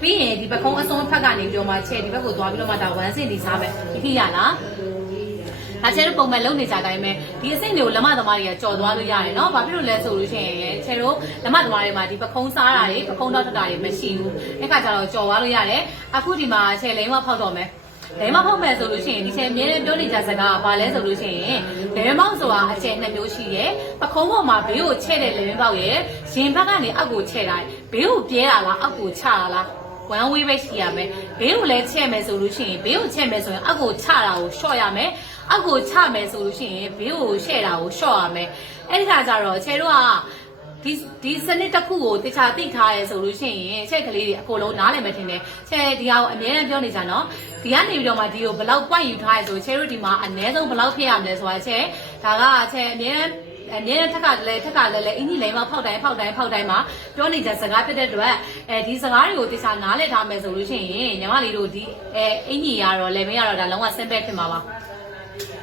ပြီးရင်ဒီပကုန်းအစွန်းဖက်ကနေပြီးတော့မှချဲဒီဘက်ကိုသွားပြီးတော့မှဒါ1စင်တီစားမယ်ဖြစ်ရလားဒါချဲတို့ပုံမှန်လုပ်နေကြတိုင်းပဲဒီအဆင့်တွေကိုလက်မသမားတွေကကြော်သွားလို့ရတယ်နော်ဘာဖြစ်လို့လဲဆိုလို့ရှိရင်ချဲတို့လက်မသမားတွေမှာဒီပကုန်းစားတာတွေပကုန်းတော့ထတာတွေမရှိဘူးအဲ့ခါကျတော့ကြော်သွားလို့ရတယ်အခုဒီမှာချဲလိမ့်မဖောက်တော့မယ်လိမ့်မဖောက်မယ်ဆိုလို့ရှိရင်ဒီချဲအမြဲတမ်းပြောနေကြစကားကဘာလဲဆိုလို့ရှိရင်လိမ့်မောက်ဆိုတာအကျယ်နှစ်မျိုးရှိတယ်ပကုန်းပေါ်မှာဘေးကိုချဲ့တဲ့လိမ့်မောက်ရဲ့ရင်ဘက်ကနေအောက်ကိုချဲ့တိုင်းဘေးကိုပြဲတာလားအောက်ကိုချတာလားone way ပဲရှိရမယ်ဘေးကိုလည်းချဲ့မယ်ဆိုလို့ရှိရင်ဘေးကိုချဲ့မယ်ဆိုရင်အောက်ကိုချတာကိုရှော့ရမယ်အောက်ကိုချမယ်ဆိုလို့ရှိရင်ဘေးကိုရှဲ့တာကိုရှော့ရမယ်အဲ့ဒီခါကျတော့ချဲတို့ကဒီစနစ်တစ်ခုကိုတခြားသိထားရဲဆိုလို့ရှိရင်ချက်ကလေးတွေအကုန်လုံးနားလည်မယ်ထင်တယ်ချက်ဒီဟာကိုအများနဲ့ပြောနေကြနော်ဒီကနေပြီးတော့မှဒီကိုဘယ်လောက်ပွိုက်ယူထားရဲဆိုချဲတို့ဒီမှာအနည်းဆုံးဘယ်လောက်ဖြစ်ရမလဲဆိုတာချက်ဒါကချက်အများထက်ကလည်းအင်းကြီးလိမ်မဖောက်တိုင်းမှာပြောနေကြစကားဖြစ်တဲ့အတွက်ဒီစကားတွေကိုတခြားနားလည်ထားမယ်ဆိုလို့ရှိရင်ညီမလေးတို့ဒီအင်းကြီးရတော့လေမင်းရတော့ဒါလုံးဝ simple ဖြစ်မှာပ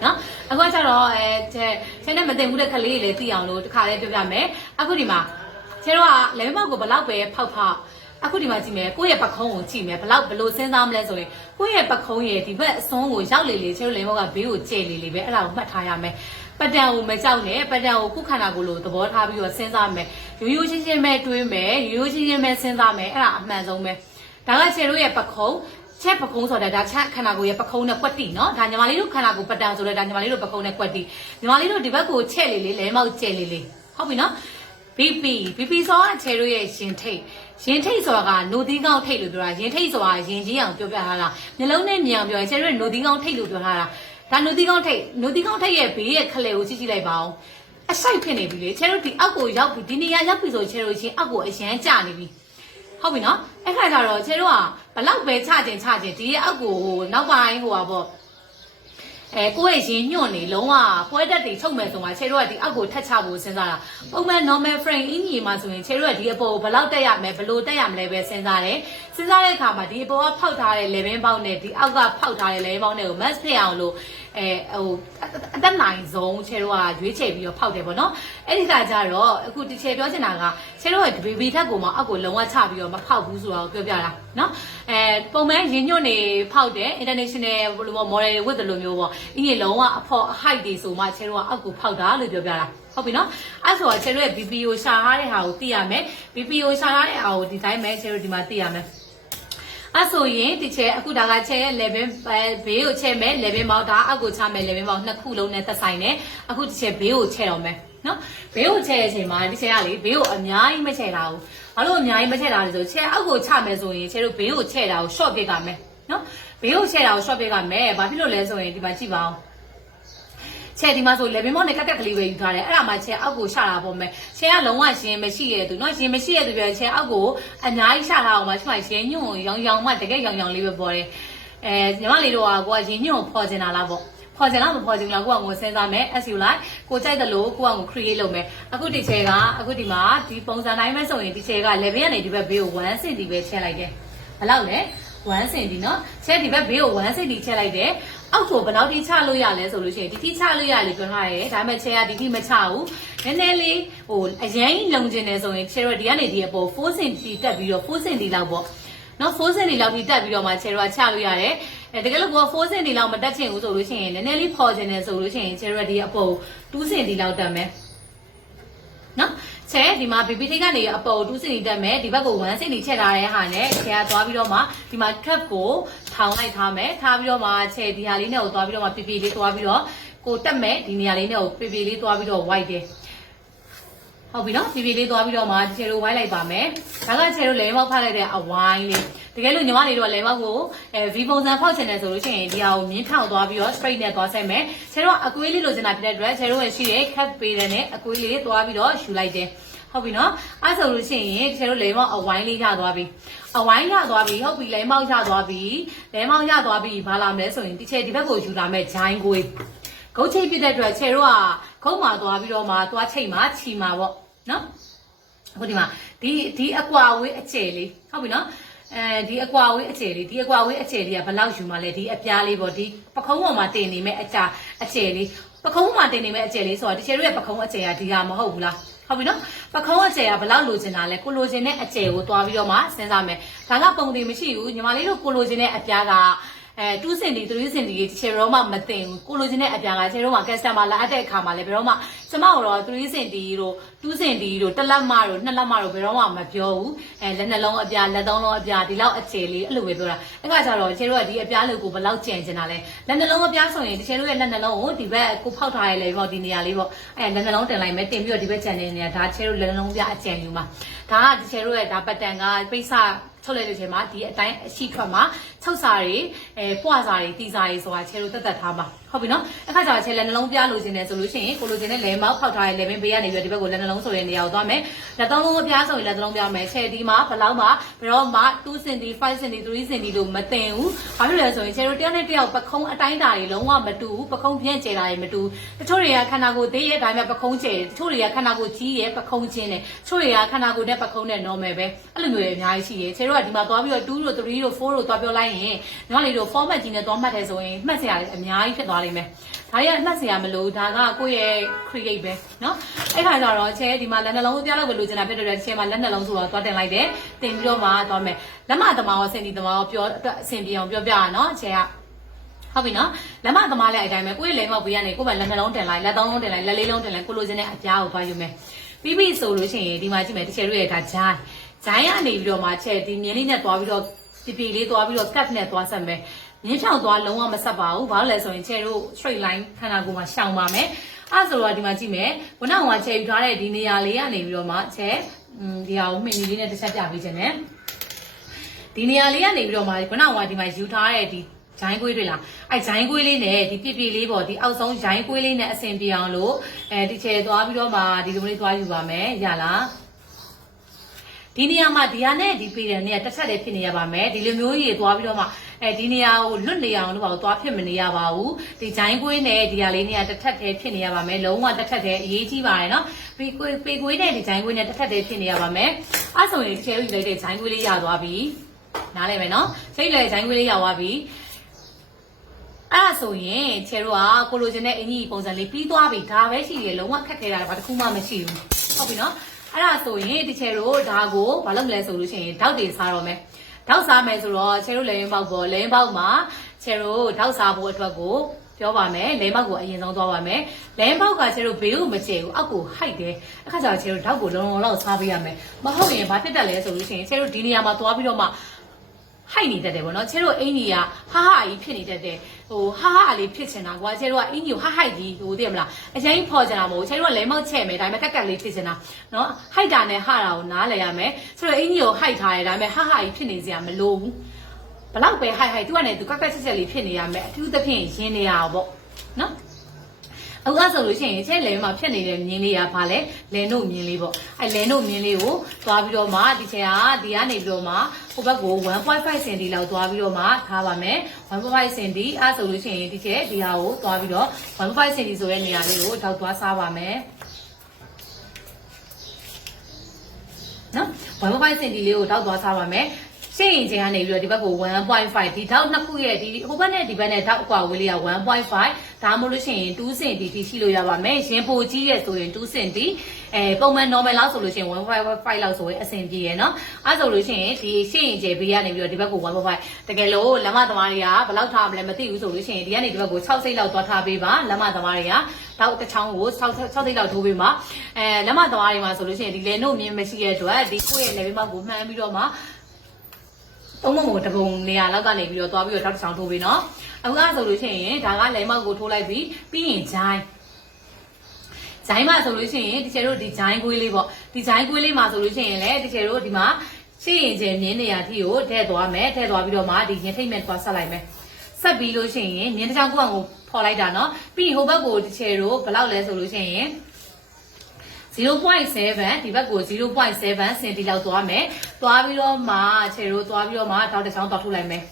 ါနော်အခုကျတော့ချဲနဲ့မတင်ဘူးတဲ့ခလေးတွေလည်းသိအောင်လို့တခါလေးပြောပြမယ်အခုဒီမှာချဲတို့ကလေမောက်ကိုဘလောက်ပဲဖောက်အခုဒီမှာကြည့်မယ်ကိုယ့်ရဲ့ပခုံးကိုကြည့်မယ်ဘယ်လိုစဉ်းစားမလဲဆိုရင်ကိုယ့်ရဲ့ပခုံးရဲ့ဒီဘက်အစွန်းကိုရောက်လေချဲတို့လေမောက်ကဘေးကိုကျဲလေပဲအဲ့ဒါကိုမှတ်ထားရမယ်ပတန်ကိုမကြောက်နဲ့ပတန်ကိုခုခန္ဓာကိုယ်လိုသဘောထားပြီးတော့စဉ်းစားမယ်ရိုးရှင်းပဲတွေးမယ်ရိုးရှင်းပဲစဉ်းစားမယ်အဲ့ဒါအမှန်ဆုံးပဲဒါကချဲတို့ရဲ့ပခုံးချက်ပကုံးဆိုတာဒါချက်ခန္ဓာကိုယ်ရဲ့ပခုံးနဲ့ကွက်တီနော်ဒါညီမလေးတို့ခန္ဓာကိုယ်ပတန်ဆိုတော့ဒါညီမလေးတို့ပခုံးနဲ့ကွက်တီညီမလေးတို့ဒီဘက်ကိုချက်လေလဲမောက်ကျဲလေဟုတ်ပြီနော် BP ဆိုတာချဲတို့ရဲ့ရင်ထိတ်ဆိုတာကနိုသီးကောင်းထိတ်လို့ပြောတာရင်ထိတ်ဆိုတာရင်ကြီးအောင်ပြောပြထားတာမျိုးလုံးနဲ့မြင်အောင်ပြောရင်ချဲတို့ရဲ့နိုသီးကောင်းထိတ်လို့ပြောထားတာဒါနိုသီးကောင်းထိတ်ရဲ့ဘေးရဲ့ခလေကိုကြည့်လိုက်ပါဦးအဆိုင်ဖြစ်နေပြီလေချဲတို့ဒီအောက်ကိုရောက်ပြီဒီနေရာရောက်ပြီဆိုချဲတို့ချင်းအောက်ကိုအရန်ကျနေပြီဟုတ်ပြီနော်အဲ့ခါကျတော့ချဲတို့ကဘလောက်ပဲချခြင်းဒီရဲ့အောက်ကိုနောက်ပိုင်းဟိုပါပေါ့ကိုယ့်ရဲ့ရင်ညွန့်နေလုံးဝဖွဲတက်တွေချုပ်မယ်ဆိုမှချဲတို့ကဒီအောက်ကိုထက်ချဖို့စဉ်းစားတာပုံမှန် normal frame အင်းကြီးမှာဆိုရင်ချဲတို့ကဒီအပေါ်ကိုဘလောက်တက်ရမယ်ဘလို့တက်ရမလဲပဲစဉ်းစားတယ်စဉ်းစားတဲ့အခါမှာဒီအပေါ်ကဖောက်ထားတဲ့ level ပေါက်နဲ့ဒီအောက်ကဖောက်ထားတဲ့ level ပေါက်နဲ့ကို match ဖြစ်အောင်လို့အသက်နိုင်ဆုံးချဲတို့ကရွေးချယ်ပြီးတော့ဖောက်တယ်ပေါ့နော်အဲ့ဒီကကြတော့အခုဒီချဲပြောချင်တာကချဲတို့က baby ထက်ကိုမှအောက်ကိုလုံးဝချပြီးတော့မဖောက်ဘူးဆိုတော့ပြောပြတာနော်ပုံမှန်ရင်ညွန့်နေဖောက်တယ် international model ဝတ်တယ်လို့မျိုးပေါ့အင်းကြီးလုံးဝအဖို့ height တွေဆိုမှချဲတို့ကအောက်ကိုဖောက်တာလို့ပြောပြတာဟုတ်ပြီနော်အဲ့ဆိုတော့ချဲတို့ရဲ့ BPO ရှာထားတဲ့ဟာကိုသိရမယ် BPO ရှာထားတဲ့ဟာကိုဒီတိုင်းပဲချဲတို့ဒီမှာသိရမယ်အဲ့ဆိုရင်ဒီချဲအခုဒါကချဲရဲ့ level ဘေးကိုချဲမယ် level ပေါက်ဒါအောက်ကိုချမယ် level ပေါက်နှစ်ခုလုံးနဲ့သက်ဆိုင်တယ်အခုဒီချဲဘေးကိုချဲတော့မယ်နော်ဘေးကိုချဲတဲ့အချိန်မှာဒီချဲကလေဘေးကိုအများကြီးမချဲတာဘူးဘာလို့အများကြီးမချဲတာလဲဆိုချဲအောက်ကိုချမယ်ဆိုရင်ချဲတို့ဘေးကိုချဲတာကို short ပြကမယ်နော်ဘေးကိုချဲတာကို short ပြကမယ်ဘာဖြစ်လို့လဲဆိုရင်ဒီမှာကြည့်ပါဦးချဲဒီမှာဆို level မောင်းနဲ့ကက်ကလေးပဲယူထားတယ်အဲ့ဒါမှချဲအောက်ကိုရှာတာပေါ့မယ်ချဲကလုံးဝရှင်မရှိရတဲ့သူเนาะရှင်မရှိရတဲ့သူပြောချဲအောက်ကိုအများကြီးရှာထားအောင်မှချွတ်ရှင်ညွန့်ရောင်မှတကယ်ရောင်လေးပဲပေါ်တယ်ညီမလေးတို့ကကိုကရင်ညွန့်ကိုဖော်ချင်တာလားပေါ့ဖော်ချင်လားမဖော်ချင်ဘူးလားကိုကငိုစဉ်းစားမယ် as you like ကိုကြိုက်တယ်လို့ကိုကငို create လုပ်မယ်အခုဒီချဲကအခုဒီမှာဒီပုံစံတိုင်းပဲဆိုရင်ဒီချဲက level ကနေဒီဘက်ဘေးကို1 cm ပဲချဲလိုက်တယ်ဘယ်လောက်လဲ 1 cm เนาะချဲဒီဘက်ဘေးကို1 cm ချက်လိုက်တယ်အောက်ကိုဘယ်လောက်ထိချလို့ရလဲဆိုလို့ရှိရင်ဒီထိချလို့ရလေပြောထားတယ်ဒါပေမဲ့ချဲကဒီထိမချဘူးနည်းနည်းလေးဟိုအရင်လုံကျင်နေဆိုရင်ချဲတော့ဒီကနေဒီအပေါ်4 cm တက်ပြီးတော့4 cm လောက်ပေါ့နော်4 cm လောက်ထိတက်ပြီးတော့မှချဲတော့ချလို့ရတယ်တကယ်လို့4 cm လောက်မတက်ချင်ဘူးဆိုလို့ရှိရင်နည်းနည်းလေးဖော်ချင်တယ်ဆိုလို့ရှိရင်ချဲတော့ဒီအပေါ်2 cm လောက်တက်မယ်နော်ချဲဒီမှာBBထိတ်ကနေအပေါ်2 cm တက်မယ်ဒီဘက်ကို1 cm ချက်ထားတဲ့ဟာနဲ့ချဲကသွားပြီးတော့မှဒီမှာ trap ကိုထောင်လိုက်ထားမယ်ထားပြီးတော့မှချဲဒီဟာလေးနဲ့ကိုသွားပြီးတော့မှ PP လေးသွားပြီးတော့ကိုတက်မယ်ဒီနေရာလေးနဲ့ကို PP လေးသွားပြီးတော့ white တယ်ဟုတ်ပြီနော် PP လေးသွားပြီးတော့မှချဲတို့ white လိုက်ပါမယ်ဒါကချဲတို့လဲမောက်ဖတ်လိုက်တဲ့အဝိုင်းလေးတကယ်လို့ညီမလေးတို့ကလဲမောက်ကိုV ပုံစံဖောက်ချင်တယ်ဆိုလို့ရှိရင်ဒီဟာကိုမြင်းထောင်သွားပြီးတော့ straight နဲ့သွားဆက်မယ်ချဲတို့ကအကွေးလေးလိုချင်တာဖြစ်တဲ့အတွက်ချဲတို့ရဲ့ရှိတဲ့ cut ပေးတဲ့နဲ့အကွေးလေးသွားပြီးတော့ယူလိုက်တယ်ဟုတ်ပြီနော်အဲ့ဆိုလို့ရှိရင်ကျတို့လဲမောက်အဝိုင်းလေးရသွားပြီအဝိုင်းရသွားပြီဟုတ်ပြီလဲမောက်ရသွားပြီလဲမောက်ရသွားပြီဘာလာမလဲဆိုရင်ဒီချဲဒီဘက်ကိုယူလာမဲ့ဂျိုင်းကိုဂုတ်ချိတ်ပြတဲ့အတွက်ချဲတို့ကခုံးမှာသွားပြီးတော့မှသွားချိတ်မှာချီမှာပေါ့နော်အခုဒီမှာဒီအကွာဝေးအကျယ်လေးဟုတ်ပြီနော်ဒီအကွာဝေးအကျယ်လေးဒီအကွာဝေးအကျယ်လေးကဘယ်လောက်ယူမှာလဲဒီအပြားလေးပေါ့ဒီပခုံးပေါ်မှာတင်နေမဲ့အကျယ်လေးပခုံးမှာတင်နေမဲ့အကျယ်လေးဆိုတော့ဒီချဲတို့ရဲ့ပခုံးအကျယ်ကဒီဟာမဟုတ်ဘူးလားဟုတ်ပြီနော်ပခုံးအကျယ်ကဘယ်လောက်လိုချင်တာလဲကိုလိုချင်တဲ့အကျယ်ကိုသွားပြီးတော့မှစဉ်းစားမယ်ဒါကပုံတွေမရှိဘူးညီမလေးတို့ကိုလိုချင်တဲ့အပြားက2 cm 3 cm ချေရောမှမတင်ဘူးကိုလိုချင်တဲ့အပြားကချေရောမှ customer လာအပ်တဲ့အခါမှာလည်းဘယ်တော့မှကျမတို့တော့3 cm တို့2 cm တို့တစ်လက်မတို့နှစ်လက်မတို့ဘယ်တော့မှမပြောဘူးလက်နှလုံးအပြားလက်သုံးလုံးအပြားဒီလောက်အကျယ်လေးအဲ့လိုပဲပြောတာအဲ့ကကြတော့ချေရောကဒီအပြားလေးကိုဘယ်လောက်ကျန်ချင်တာလဲလက်နှလုံးအပြားဆိုရင်ချေရောရဲ့လက်နှလုံးကိုဒီဘက်ကိုဖောက်ထားရလေပေါ့ဒီနေရာလေးပေါ့လက်နှလုံးတင်လိုက်မယ်တင်ပြီးတော့ဒီဘက်ကျန်တဲ့နေရာဒါချေရောလက်နှလုံးပြအကျယ်ယူမှာဒါကချေရောရဲ့ဒါပတ်တန်ကပိတ်စထုတ်လိုက်တဲ့အချိန်မှာဒီအတိုင်းအရှိထွက်မှာ6စာတွေပွားစာတွေတီစာတွေဆိုတာချဲလို့တက်ထားမှာဟုတ်ပြီနော်အခါကျတော့ချဲလက်နှလုံးပြလို့ခြင်းတယ်ဆိုလို့ရှိရင်ကိုလိုခြင်းနဲ့လဲမောက်ဖောက်ထားတဲ့ level ဘေးကနေပြီးဒီဘက်ကိုလက်နှလုံးဆိုတဲ့နေရာကိုသွားမယ်လက်သုံးလုံးအပြားဆိုရင်လက်သုံးလုံးပြမယ်ချဲဒီမှာဘယ်လောက်မှဘယ်တော့မှ2 cm 5 cm 3 cm လို့မတင်ဘူးဘာဖြစ်လဲဆိုရင်ချဲတို့တယောက်နဲ့တယောက်ပခုံးအတိုင်းတာတွေလုံးဝမတူဘူးပခုံးပြန့်ကျဲတာတွေမတူတချို့တွေကခန္ဓာကိုယ်သေးရဲ့ဒါပေမဲ့ပခုံးကျဲတယ်တချို့တွေကခန္ဓာကိုယ်ကြီးရဲ့ပခုံးချင်းတယ်တချို့တွေကခန္ဓာကိုယ်နဲ့ပခုံးနဲ့ normal ပဲအဲ့လိုမျိုးတွေအများကြီးရှိတယ်ချဲတို့ကဒီမှာသွားပြီးတော့2တို့3တို့4တို့သွားပြောလိုက်ရင်ညီမလေးတို့ format ကြီးနဲ့သွားမှတ်တယ်ဆိုရင်မှတ်စရာလည်းအများကြီးဖြစ်သွားလိမ့်မယ်ဒါရအမှတ်စရာမလိုဒါကကိုယ့်ရဲ့ create ပဲเนาะအဲ့ခါကျတော့ချဲဒီမှာလက်နှလုံးအပြားလောက်ပဲလိုချင်တာဖြစ်တဲ့ချဲမှာလက်နှလုံးဆိုတော့သွားတင်လိုက်တယ်တင်ပြီးတော့မှသွားမယ်လက်မသမားရောစင်ဒီသမားရောပြောအတွက်အဆင်ပြေအောင်ပြောပြရနော်ချဲကဟုတ်ပြီနော်လက်မသမားလည်းအတိုင်းပဲကိုယ့်ရဲ့လက်မောက်ပေးရနေကိုယ့်မှာလက်နှလုံးတင်လိုက်လက်သုံးလုံးတင်လိုက်လက်လေးလုံးတင်လိုက်ကိုလိုချင်တဲ့အပြားကိုသွားယူမယ်ပြီးပြီဆိုလို့ရှိရင်ဒီမှာကြည့်မယ်တချဲတို့ရဲ့ဒါဂျိုင်းကနေပြီးတော့မှချဲဒီမြင်းလေးနဲ့သွားပြီးတော့PP လေးသွားပြီးတော့ cut နဲ့သွားဆက်မယ်မြင်းဖြောင်သွားလုံးဝမဆက်ပါဘူးဘာလို့လဲဆိုရင်ချဲတို့ straight line ခန္ဓာကိုယ်မှာရှောင်ပါမယ်အဲ့ဆိုတော့ဒီမှာကြည့်မယ်ခုနကချဲယူထားတဲ့ဒီနေရာလေးကနေပြီးတော့မှချဲဒီဟာကိုမှင်နီလေးနဲ့တစ်ချက်ပြပေးခြင်းနဲ့ဒီနေရာလေးကနေပြီးတော့မှခုနကဒီမှာယူထားတဲ့ဒီဂျိုင်းကွေးတွေလားအဲ့ဂျိုင်းကွေးလေးနဲ့ဒီပြလေးပေါ့ဒီအောက်ဆုံးဂျိုင်းကွေးလေးနဲ့အဆင်ပြေအောင်လို့ဒီချဲသွားပြီးတော့မှဒီလိုလေးသွားယူပါမယ်ရလားဒီနေရာမှာဒီဟာနဲ့ဒီပေတဲ့နေရာတစ်ချက်တည်းဖြစ်နေရပါမယ်ဒီလိုမျိုးကြီးသွားပြီးတော့မှဒီနေရာကိုလွတ်နေအောင်လို့ပါသွားဖြစ်မနေရပါဘူးဒီဂျိုင်းကွေးနဲ့ဒီဟာလေးနေရာတစ်ထက်တည်းဖြစ်နေရပါမယ်လုံးဝတစ်ထက်တည်းအရေးကြီးပါတယ်နော်ပေကွေးနဲ့ဒီဂျိုင်းကွေးနဲ့တစ်ထက်တည်းဖြစ်နေရပါမယ်အဲ့ဆိုရင်ချဲယူလိုက်တဲ့ဂျိုင်းကွေးလေးရသွားပြီနားလည်မယ်နော်ချဲယူလိုက်တဲ့ဂျိုင်းကွေးလေးရသွားပြီအဲ့ဆိုရင်ချဲတို့ကကိုလိုချင်တဲ့အင်ကြီးပုံစံလေးပြီးသွားပြီဒါပဲရှိတယ်လုံးဝခက်ခဲတာဘာတစ်ခုမှမရှိဘူးဟုတ်ပြီနော်အဲ့ဒါဆိုရင်ဒီချဲတို့ဒါကိုဘာလုပ်မလဲဆိုလို့ရှိရင်ဓာတ်တွေစားတော့မယ်ဓာတ်စားမယ်ဆိုတော့ချဲတို့လဲရင်ပေါက်ပေါ်လဲရင်ပေါက်မှာချဲတို့ဓာတ်စားဖို့အတွက်ကိုပြောပါမယ်လဲပေါက်ကိုအရင်ဆုံးသွားပါမယ်လဲပေါက်ကချဲတို့ဘေးကိုမကျဲဘူးအောက်ကိုဟိုက်တယ်အခါကျတော့ချဲတို့ဓာတ်ကိုလုံးလုံးလောက်စားပေးရမယ်မဟုတ်ရင်ဘာဖြစ်တတ်လဲဆိုလို့ရှိရင်ချဲတို့ဒီနေရာမှာသွားပြီးတော့မှဟိုက်နေတတ်တယ်ဗောနော်ချဲတို့အင်ကြီးကဟာဟာကြီးဖြစ်နေတတ်တယ်ဟိုဟာဟာလေးဖြစ်ချင်တာကွာချဲတို့ကအင်ကြီးကိုဟာဟိုက်ကြီးဟိုသိရမလားအရင်ဖော်ချင်တာမဟုတ်ချဲတို့ကလဲမောက်ချဲ့မယ်ဒါပေမဲ့ကက်ကက်လေးဖြစ်ချင်တာနော်ဟိုက်တာနဲ့ဟာတာကိုနားလည်ရမယ်ဆိုတော့အင်ကြီးကိုဟိုက်ထားတယ်ဒါပေမဲ့ဟာဟာကြီးဖြစ်နေစရာမလိုဘူးဘလောက်ပဲဟိုက်သူကလည်းသူကက်ကက်ချက်ချက်လေးဖြစ်နေရမယ်အထူးသဖြင့်ရင်းနေရအောင်ဗောနော်အခုဆိုလို့ရှိရင်ချဲလဲမှာဖြစ်နေတဲ့မြင်းလေးကဘာလဲလဲနို့မြင်းလေးပေါ့အဲလဲနို့မြင်းလေးကိုသွားပြီးတော့မှဒီချဲကဒီကနေပြီးတော့မှဟိုဘက်ကို 1.5 cm လောက်သွားပြီးတော့မှထားပါမယ် 1.5 cm အဲဆိုလို့ရှိရင်ဒီချဲဒီဟာကိုသွားပြီးတော့ 1.5 cm ဆိုတဲ့နေရာလေးကိုထောက်သွားစားပါမယ်နော် 1.5 cm လေးကိုထောက်သွားစားပါမယ် ရှင်းရင်ချင်းကနေပြီးတော့ဒီဘက်ကို1.5ဒီထောက်နှစ်ခုရဲ့ဒီဟိုဘက်နဲ့ဒီဘက်နဲ့ထောက်အကွာဝေးလေးက1.5ဒါမှမဟုတ်လို့ရှိရင်2စင်တီရှိလို့ရပါမယ်ရင်ပိုကြီးရဲ့ဆိုရင်2စင်တီပုံမှန် normal လောက်ဆိုလို့ရှိရင်1.5လောက်ဆိုရင်အဆင်ပြေရယ်နော်အဲဆိုလို့ရှိရင်ဒီရှင်းရင်ကျဘေးကနေပြီးတော့ဒီဘက်ကို1.5တကယ်လို့လက်မသမားတွေကဘယ်လောက်ထားမလဲမသိဘူးဆိုလို့ရှိရင်ဒီကနေဒီဘက်ကို6စိတ်လောက်သွားထားပေးပါလက်မသမားတွေကတောက်တစ်ချောင်းကို6စိတ်လောက်ထိုးပေးပါလက်မသမားတွေမှာဆိုလို့ရှိရင်ဒီလေနှုတ်မြင်မရှိတဲ့အတွက်ဒီကိုယ့်ရဲ့ level ကိုမှန်းပြီးတော့မှသုံးမုံတပုံနေရာလောက်ကနေပြီးတော့သွားပြီးတော့တောက်တစ်ချောင်းထိုးပေးနော်အခုကဆိုလို့ရှိရင်ဒါကလေမောက်ကိုထိုးလိုက်ပြီးရင်ဂျိုင်းမှာဆိုလို့ရှိရင်တကယ်တို့ဒီဂျိုင်းကွေးလေးပေါ့ဒီဂျိုင်းကွေးလေးမှာဆိုလို့ရှိရင်လည်းတကယ်တို့ဒီမှာရှင်းရင်ကျမြင်းနေရာထိကိုထည့်သွားမယ်ထည့်သွားပြီးတော့မှဒီရင်ထိတ်မဲ့သွားဆက်လိုက်မယ်ဆက်ပြီးလို့ရှိရင်မြင်းတစ်ချောင်းကိုဖော်လိုက်တာနော်ပြီးရင်ဟိုဘက်ကိုတကယ်တို့ဘယ်လောက်လဲဆိုလို့ရှိရင်0.7ဒီဘက်ကို0.7စင်တီလောက်သွားမယ်သွားပြီးတော့မှခြေတို့သွားပြီးတော့မှတောက်တစ်ချောင်းတောက်ထုတ်လိုက်မယ်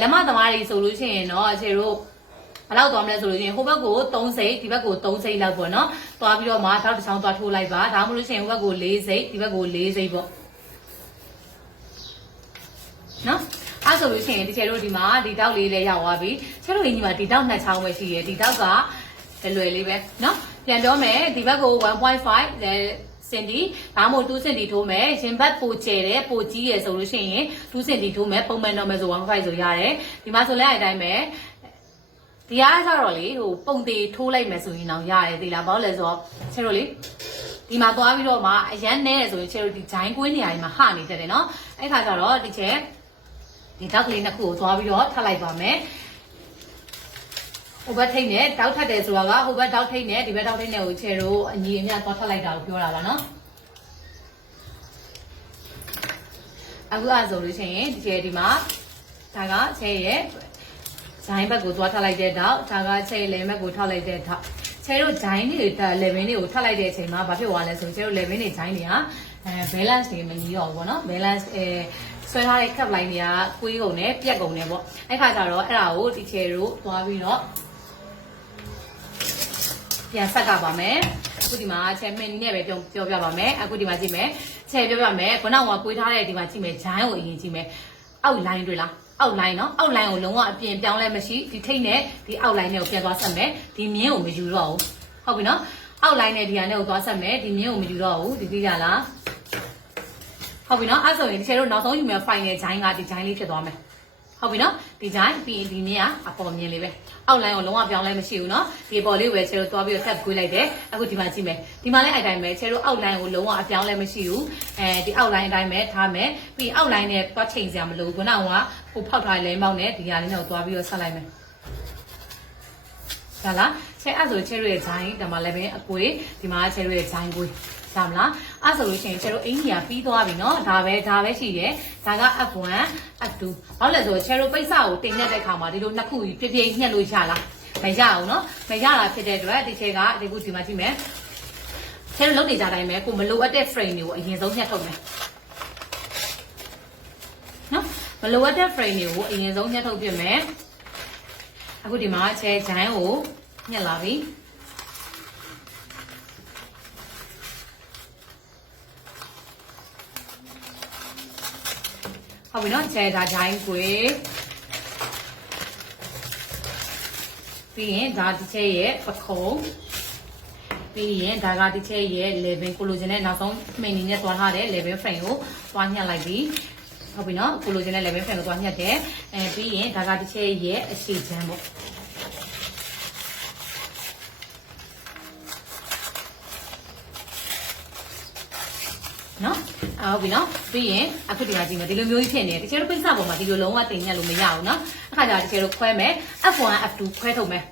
လက်မသမားတွေဆိုလို့ရှိရင်တော့ခြေတို့ဘယ်လောက်သွားမလဲဆိုလို့ရှိရင်ဟိုဘက်ကို3စိတ်ဒီဘက်ကို3စိတ်လောက်ပေါ့နော်သွားပြီးတော့မှတောက်တစ်ချောင်းသွားထိုးလိုက်ပါဒါမှမဟုတ်လို့ရှိရင်ဟိုဘက်ကို4စိတ်ဒီဘက်ကို4စိတ်ပေါ့နော်အဲ့ဆိုလို့ရှိရင်ဒီခြေတို့ဒီမှာဒီတောက်လေးလည်းရောက်သွားပြီခြေတို့ညီမဒီတောက်2ချောင်းပဲရှိရယ်ဒီတောက်ကလွယ်လေးပဲနော်ပြန်ပြောမယ်ဒီဘက်ကို1.5စင်တီဒါမှမဟုတ်2စင်တီထိုးမယ်ရင်ဘတ်ပိုကျဲတယ်ပိုကြီးရယ်ဆိုလို့ရှိရင်2စင်တီထိုးမယ်ပုံမှန်တော့မယ်ဆို1.5ဆိုရတယ်ဒီမှာဆိုလဲအဲ့တိုင်းပဲဒီအားကျတော့လေဟိုပုံသေးထိုးလိုက်မယ်ဆိုရင်တော့ရတယ်ဒီလားဘာလို့လဲဆိုတော့ချဲတို့လေဒီမှာသွားပြီးတော့မှအရန်နဲတယ်ဆိုရင်ချဲတို့ဒီဂျိုင်းကွင်းနေရာကြီးမှာဟနေတတ်တယ်နော်အဲ့ခါကျတော့ဒီချဲဒီတောက်ကလေးနှစ်ခုကိုသွားပြီးတော့ထပ်လိုက်ပါမယ်ဟိုဘက်ထိတ်နဲ့တောက်ထက်တယ်ဆိုတာကဟိုဘက်တောက်ထိတ်နဲ့ဒီဘက်တောက်ထိတ်နဲ့ကိုချေတို့အညီအမျှသွားထက်လိုက်တာကိုပြောတာပါနော်အခုအဆိုလို့ရှိရင်ဒီချေဒီမှာဒါကချေရဲ့ဂျိုင်းဘက်ကိုသွားထက်လိုက်တဲ့တော့ဒါကချေလေဘက်ကိုထောက်လိုက်တဲ့တော့ချေတို့ဂျိုင်းတွေlevel တွေကိုထက်လိုက်တဲ့အချိန်မှာဘာဖြစ်သွားလဲဆိုချေတို့ level တွေဂျိုင်းတွေကbalance တွေမညီတော့ဘူးပေါ့နော် balance ဆွဲထားတဲ့ cup line တွေကကွေးကုန်တယ်ပြက်ကုန်တယ်ပေါ့အဲ့ခါကျတော့အဲ့ဒါကိုဒီချေတို့သွားပြီးတော့ပြန်ဆက်ကပါမယ်အခုဒီမှာချဲမင်းနီးနဲ့ပဲပြောပြပါမယ်အခုဒီမှာကြည့်မယ်ချဲပြောပြမယ်ခုနကကွေးထားတဲ့ဒီမှာကြည့်မယ်ဂျိုင်းကိုအရင်ကြည့်မယ်အောက် line တွေ့လားအောက် line နော်အောက် line ကိုလုံးဝအပြင်ပြောင်းလဲမရှိဒီထိတ်နဲ့ဒီအောက် line နဲ့ကိုပြန်သွားဆက်မယ်ဒီမြင်းကိုမယူတော့ဘူးဟုတ်ပြီနော်အောက် line နဲ့ဒီဟာနဲ့ကိုသွားဆက်မယ်ဒီမြင်းကိုမယူတော့ဘူးဒီသိကြလားဟုတ်ပြီနော်အဲ့ဆိုရင်ဒီချဲတို့နောက်ဆုံးယူမယ် final ဂျိုင်းကဒီဂျိုင်းလေးဖြစ်သွားမယ်ဟုတ်ပြီနော်ဒီဂျိုင်းပြီးရင်ဒီမြင်းကအပေါ်မြင်လေးပဲအောက်လိုင်းကိုလုံးဝပြောင်းလဲမရှိဘူးနော်ဒီပေါ်လေးပဲချဲတို့သွားပြီးတော့ tap ခွေးလိုက်တယ်အခုဒီမှာကြည့်မယ်ဒီမှာလည်းအဲ့တိုင်းပဲချဲတို့အောက်လိုင်းကိုလုံးဝအပြောင်းလဲမရှိဘူးဒီအောက်လိုင်းအတိုင်းပဲထားမယ်ပြီးအောက်လိုင်းနဲ့သွားချိန်စရာမလိုဘူးခုနကဟိုဖောက်ထားတဲ့လဲမောက်နဲ့ဒီဟာလေးနဲ့သွားပြီးတော့ဆက်လိုက်မယ်ဒါလားချဲအဲ့ဆိုချဲတို့ရဲ့ဂျိုင်းဒီမှာလည်းပဲအကွေဒီမှာချဲတို့ရဲ့ဂျိုင်းကွေးဒါမလားအဲ့ဆိုလို့ရှိရင်ချဲတို့အင်ကြီးကပြီးသွားပြီเนาะဒါပဲရှိတယ်ဒါက F1 F2 ဘာလို့လဲဆိုတော့ချဲတို့ပိတ်စကိုတင်တဲ့ခါမှာဒီလိုနှစ်ခုပြပြညှက်လို့ရလားမရအောင်เนาะမရတာဖြစ်တဲ့အတွက်ဒီချဲကဒီခုဒီမှာကြည့်မယ်ချဲတို့လုပ်နေကြတိုင်းပဲကိုမလိုအပ်တဲ့ frame တွေကိုအရင်ဆုံးညှက်ထုတ်မယ်เนาะမလိုအပ်တဲ့ frame တွေကိုအရင်ဆုံးညှက်ထုတ်ပြမယ်အခုဒီမှာချဲဂျိုင်းကိုညှက်လာပြီဟုတ်ပြီနော်ချဲဒါဂျိုင်းကွေပြီးရင်ဒါဒီချဲရဲ့ပခုံးပြီးရင်ဒါကဒီချဲရဲ့ level ကိုလိုချင်တဲ့နောက်ဆုံးမိန်နေနဲ့သွားထားတဲ့ level frame ကိုသွားညှက်လိုက်ပြီဟုတ်ပြီနော်ကိုလိုချင်တဲ့ level frame ကိုသွားညှက်တယ်ပြီးရင်ဒါကဒီချဲရဲ့အရှိချမ်းပေါ့နော်ဟုတ်ပြီနော်ပြီးရင်အခုဒီမှာကြည့်မယ်ဒီလိုမျိုးကြီးဖြစ်နေတယ်တကယ်လို့ပိတ်စပေါ်မှာဒီလိုလုံးဝတင်ညက်လို့မရဘူးနော်အခါကျတော့တကယ်လို့ခွဲမယ် F1 F2 ခွဲထုတ်မယ်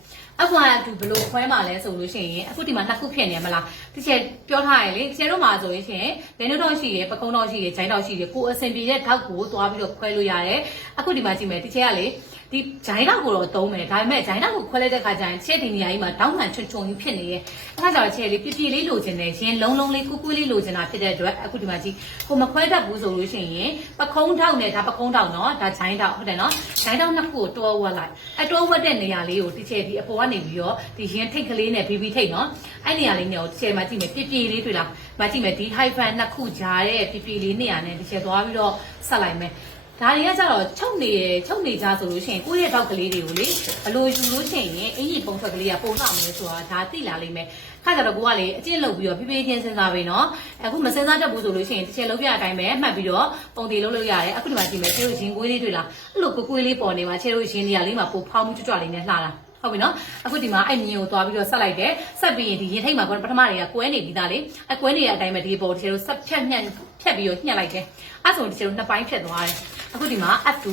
F1 F2 ဘယ်လိုခွဲမှာလဲဆိုလို့ရှိရင်အခုဒီမှာနှစ်ခုဖြစ်နေရမလားတကယ်ပြောထားရလေတကယ်တော့မှာဆိုရင်ဘယ်နှတော့ရှိရပကုံးတော့ရှိရဂျိုင်းတော့ရှိရကိုအစင်ပြေတဲ့ထောက်ကိုသွားပြီးတော့ခွဲလို့ရတယ်အခုဒီမှာကြည့်မယ်တကယ်ကလေဒီဂျိုင်းတော့ကိုတော့သုံးမယ်ဒါပေမဲ့ဂျိုင်းတော့ကိုခွဲလိုက်တဲ့ခါကျရင်ချဲဒီနေရာကြီးမှာတောင်းမှန်ချွန်ချွန်ကြီးဖြစ်နေရဲ့အခါကျတော့ချဲလေးပြပြလေးလိုချင်တယ်ရင်လုံးလုံးလေးကူးကူးလေးလိုချင်တာဖြစ်တဲ့အတွက်အခုဒီမှာကြည့်ကိုမခွဲတတ်ဘူးဆိုလို့ရှိရင်ပကုံးထောက်နဲ့ဒါပကုံးထောက်နော်ဒါဂျိုင်းတော့ဟုတ်တယ်နော်ဂျိုင်းတော့နှစ်ခုကိုတွဲဝတ်လိုက်တွဲဝတ်တဲ့နေရာလေးကိုဒီချဲဒီအပေါ်ကနေပြီးတော့ဒီရင်ထိတ်ကလေးနဲ့ဘီဘီထိတ်နော်အဲ့နေရာလေးနဲ့ကိုချဲမှာကြည့်မယ်ပြပြလေးတွေ့လားမကြည့်မယ်ဒီ hyphen နှစ်ခုကြားတဲ့ပြပြလေးနေရာနဲ့ဒီချဲသွားပြီးတော့ဆက်လိုက်မယ် ဒါတွေကကြတော့ချုပ်နေကြဆိုလို့ရှိရင်ကိုယ့်ရဲ့တောက်ကလေးတွေကိုလေဘလို့ယူလို့ရှိရင်အင်ကြီးပုံထွက်ကလေးကပုံတော့မလဲဆိုတာဒါသိလာလိမ့်မယ်ခါကြတော့ကိုကလေအကျင့်လုပ်ပြီးတော့ဖြည်းဖြည်းချင်းစဉ်းစားပြီနော်အခုမစဉ်းစားတတ်ဘူးဆိုလို့ရှိရင်တစ်ချက်လုံးပြအတိုင်းပဲမှတ်ပြီးတော့ပုံတည်လုံးလို့ရတယ်အခုဒီမှာကြည့်မယ်ခြေတို့ရင်ကွေးလေးတွေ့လားအဲ့လိုကိုလေးပေါ်နေမှာခြေတို့ရင်နေရာလေးမှာပိုဖောင်းမှုကြွလေးနဲ့လှတာဟုတ်ပြီနော်အခုဒီမှာအဲ့မြင်ကိုသွားပြီးတော့ဆက်လိုက်တယ်ဆက်ပြီးရင်ဒီရင်ထိတ်မှာပထမတွေကကွဲနေပြီးသားလေအကွဲနေတဲ့အတိုင်းပဲဒီပေါ်ခြေတို့ဆက်ဖြတ်ပြီးတော့ညှက်လိုက်တယ်အဲ့ဆိုဒီခြေတို့နှစ်ပိုင်းဖြတ်သွားတယ်အခုဒီမှာ F2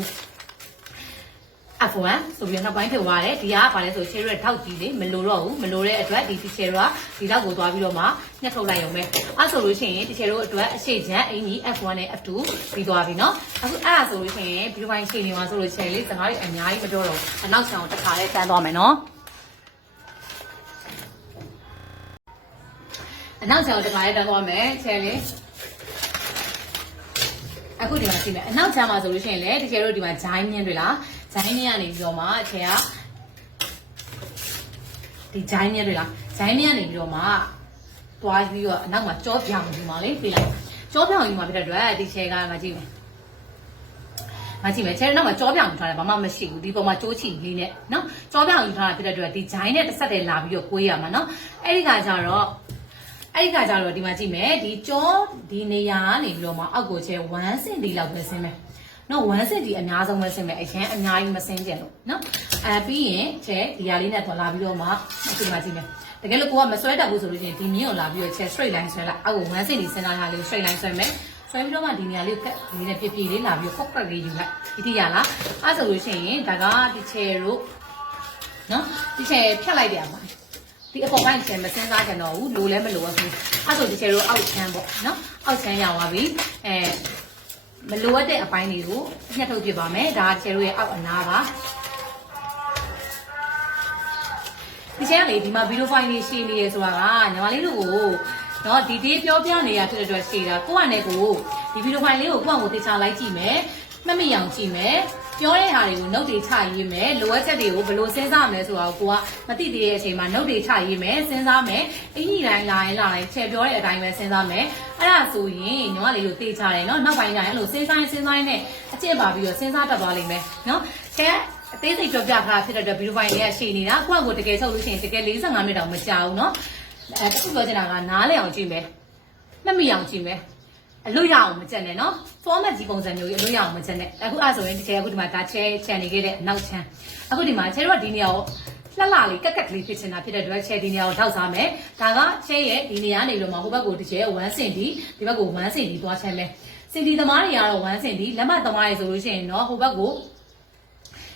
F1 ဆိုပြီးတော့နောက်ပိုင်းဖြစ်သွားတယ်ဒီကဘာလဲဆိုခြေရွက်ထောက်ကြည့်လေမလိုတော့ဘူးမလိုတဲ့အတွက်ဒီခြေရွက်ဒီတော့ကိုသွားပြီးတော့မှညှက်ထုတ်လိုက်ရုံပဲအဲ့ဆိုလို့ရှိရင်ဒီခြေရွက်အတွက်အရှိချမ်းအင်ကြီး F1 နဲ့ F2 ပြီးသွားပြီเนาะအခုအဲ့ဒါဆိုလို့ရှိရင်ဒီလိုပိုင်းရှင်းနေမှာဆိုလို့ရှိရင်လေစကားတွေအများကြီးမပြောတော့အနောက်ဆောင်တစ်ခါလေးတန်းသွားမယ်เนาะအနောက်ဆောင်တစ်ခါလေးတန်းသွားမယ်ခြေလေးအခုဒီမှာကြည့်မယ်အနောက်ချမ်းမှာဆိုလို့ရှိရင်လေဒီခြေတို့ဒီမှာဂျိုင်းမြင်းတွေလားဂျိုင်းမြင်းကနေပြီးတော့မှခြေကဒီဂျိုင်းမြင်းတွေလားဂျိုင်းမြင်းကနေပြီးတော့မှတွားပြီးတော့အနောက်မှာကြောပြောင်ဒီမှာလေပြေးလိုက်ကြောပြောင်ဒီမှာပြတဲ့အတွက်ဒီခြေကမကြည့်မယ်ခြေနောက်မှာကြောပြောင်ထားတယ်ဘာမှမရှိဘူးဒီပေါ်မှာကျိုးချီလေးနဲ့နော်ကြောပြောင်ယူထားတာဖြစ်တဲ့အတွက်ဒီဂျိုင်းနဲ့တစ်ဆက်တည်းလာပြီးတော့ကိုးရမှာနော်အဲ့ဒီကကြတော့ဒီမှာကြည့်မယ်ဒီကြောဒီနေရာကနေပြီးတော့မှအောက်ကိုချဲ1 cm လောက်ပဲဆင်းမယ်နော်1 cm အများဆုံးပဲဆင်းမယ်အရင်အများကြီးမဆင်းကြလို့နော်ပြီးရင်ချဲဒီဟာလေးနဲ့ထွက်လာပြီးတော့မှဒီမှာကြည့်မယ်တကယ်လို့ကိုကမဆွဲတတ်ဘူးဆိုလို့ရှိရင်ဒီမြင်းကိုလာပြီးတော့ချဲ straight line ဆွဲလိုက်အောက်ကို1 cm ဆင်းလာတာလေး straight line ဆွဲမယ်ဆွဲပြီးတော့မှဒီနေရာလေးကိုကတ်ဒီနဲ့ပြပြလေးလာပြီးတော့ pocket လေးယူလိုက်ဒီရလားအဲ့ဆိုလို့ရှိရင်ဒါကဒီချဲတို့နော်ဒီချဲဖြတ်လိုက်တယ်ပါဒီအပေါ်ပိုင်းချဲမစင်းစားကြတော့ဘူးလိုလဲမလိုဘူးအဲ့ဆိုဒီချဲတို့အောက်ချမ်းပေါ့နော်အောက်ချမ်းရောက်သွားပြီမလိုအပ်တဲ့အပိုင်းတွေကိုညှက်ထုတ်ပြပါမယ်ဒါချဲတို့ရဲ့အောက်အနားပါဒီချဲလေဒီမှာဗီဒီယိုဖိုင်လေးရှင်းနေရဆိုတာကညီမလေးတို့ကိုနော်ဒီတေးပြောပြနေရဖြစ်တဲ့အတွက်ရှင်းတာကိုကနဲ့ကိုဒီဗီဒီယိုဖိုင်လေးကိုကိုကကိုတေချာလိုက်ကြည့်မယ်မှတ်မိအောင်ကြည့်မယ်ပြောတဲ့ဟာတွေကို note တွေချရေးမယ်လိုအပ်ချက်တွေကိုဘယ်လိုစဉ်းစားမလဲဆိုတာကိုကမသိသေးတဲ့အချိန်မှာ note တွေချရေးမယ်စဉ်းစားမယ်အင်းကြီးတိုင်းလာရင်ချဲပြောတဲ့အတိုင်းပဲစဉ်းစားမယ်အဲ့ဒါဆိုရင်ညီမလေးတို့သိချတယ်နော်နောက်ပိုင်းကျရင်အဲ့လိုစဉ်းစားနဲ့အကျင့်ပါပြီးတော့စဉ်းစားတတ်သွားလိမ့်မယ်နော်ချဲအသေးစိတ်ပြောပြထားဖြစ်တဲ့အတွက်ဗီဒီယိုဖိုင်လေးကရှည်နေတာကိုကကိုတကယ်ထုတ်လို့ရှိရင်တကယ်45မိနစ်တောင်မကြာဘူးနော်တခုပြောချင်တာကနားလည်အောင်ကြည့်မယ်မှတ်မိအောင်ကြည့်မယ်အလို့ရအောင်မကြက်နဲ့နော် format ကြီးပုံစံမျိုးကြီးအလို့ရအောင်မကြက်နဲ့အခုအဲ့ဆိုရင်ဒီချဲအခုဒီမှာဒါချဲနေခဲ့တဲ့အနောက်ချမ်းအခုဒီမှာချဲတို့ကဒီနေရာကိုလှလှလေးကက်ကလေးဖြစ်နေတာဖြစ်တဲ့အတွက်ချဲဒီနေရာကိုထောက်စားမယ်ဒါကချဲရဲ့ဒီနေရာနေပြီးတော့မှဟိုဘက်ကိုဒီချဲ1 cm ဒီဘက်ကို1 cm သွားချမ်းမယ်စင်တီသမားတွေကတော့1 cm လက်မသမားတွေဆိုလို့ရှိရင်တော့ဟိုဘက်ကို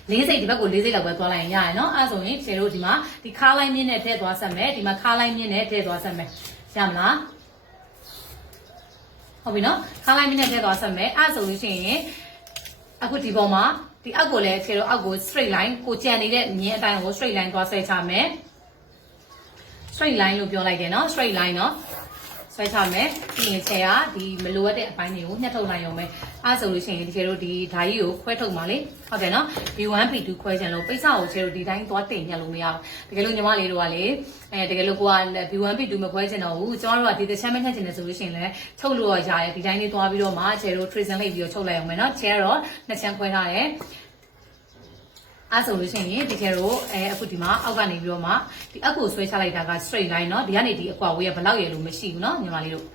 4စိတ်ဒီဘက်ကို4စိတ်လောက်ပဲသွားလိုက်ရင်ရတယ်နော်အဲ့ဆိုရင်ချဲတို့ဒီမှာဒီခါးလိုင်းမြင့်နဲ့ထည့်သွားဆက်မယ်ဒီမှာခါးလိုင်းမြင့်နဲ့ထည့်သွားဆက်မယ်ရမလားဟုတ်ပြီနော်ခါးလိုက်မိနစ်ထဲသွားဆက်မယ်အဲ့ဆိုလို့ရှိရင်အခုဒီပေါ်မှာဒီအောက်ကိုလည်းခြေတော့အောက်ကို straight line ကိုကြံနေတဲ့မြင်းအတိုင်းကို straight line သွားဆွဲချမယ် straight line လို့ပြောလိုက်တယ်နော် straight line နော်ဆွဲချမယ်ပြီးရင်ခြေကဒီမလိုအပ်တဲ့အပိုင်းတွေကိုညှက်ထုတ်လိုက်ရုံပဲအဲ့ဆိုလို့ရှိရင်ဒီခြေတို့ဒီဓာကြီးကိုခွဲထုတ်ပါလေဟုတ်တယ်နော် B1 B2 ခွဲချင်လို့ပိတ်စကိုခြေတို့ဒီတိုင်းသွားတင်ညှက်လို့မရဘူးတကယ်လို့ညီမလေးတို့ကလေတကယ်လို့ကိုက B1 B2 မခွဲချင်တော့ဘူးကျွန်တော်တို့ကဒီတစ်ချက်မညှက်ချင်တယ်ဆိုလို့ရှိရင်လည်းချုပ်လို့ရရတယ်ဒီတိုင်းလေးသွားပြီးတော့မှခြေတို့ trace လိုက်ပြီးတော့ချုပ်လိုက်အောင်မယ်နော်ခြေကတော့နှစ်ချမ်းခွဲထားတယ်အဲ့ဆိုလို့ရှိရင်ဒီချဲတို့အခုဒီမှာအောက်ကနေပြီးတော့မှဒီအက်ကိုဆွဲချလိုက်တာက straight line เนาะဒီကနေဒီအကွာဝေးကဘလောက်ရလို့မရှိဘူးเนาะညီမလေးတို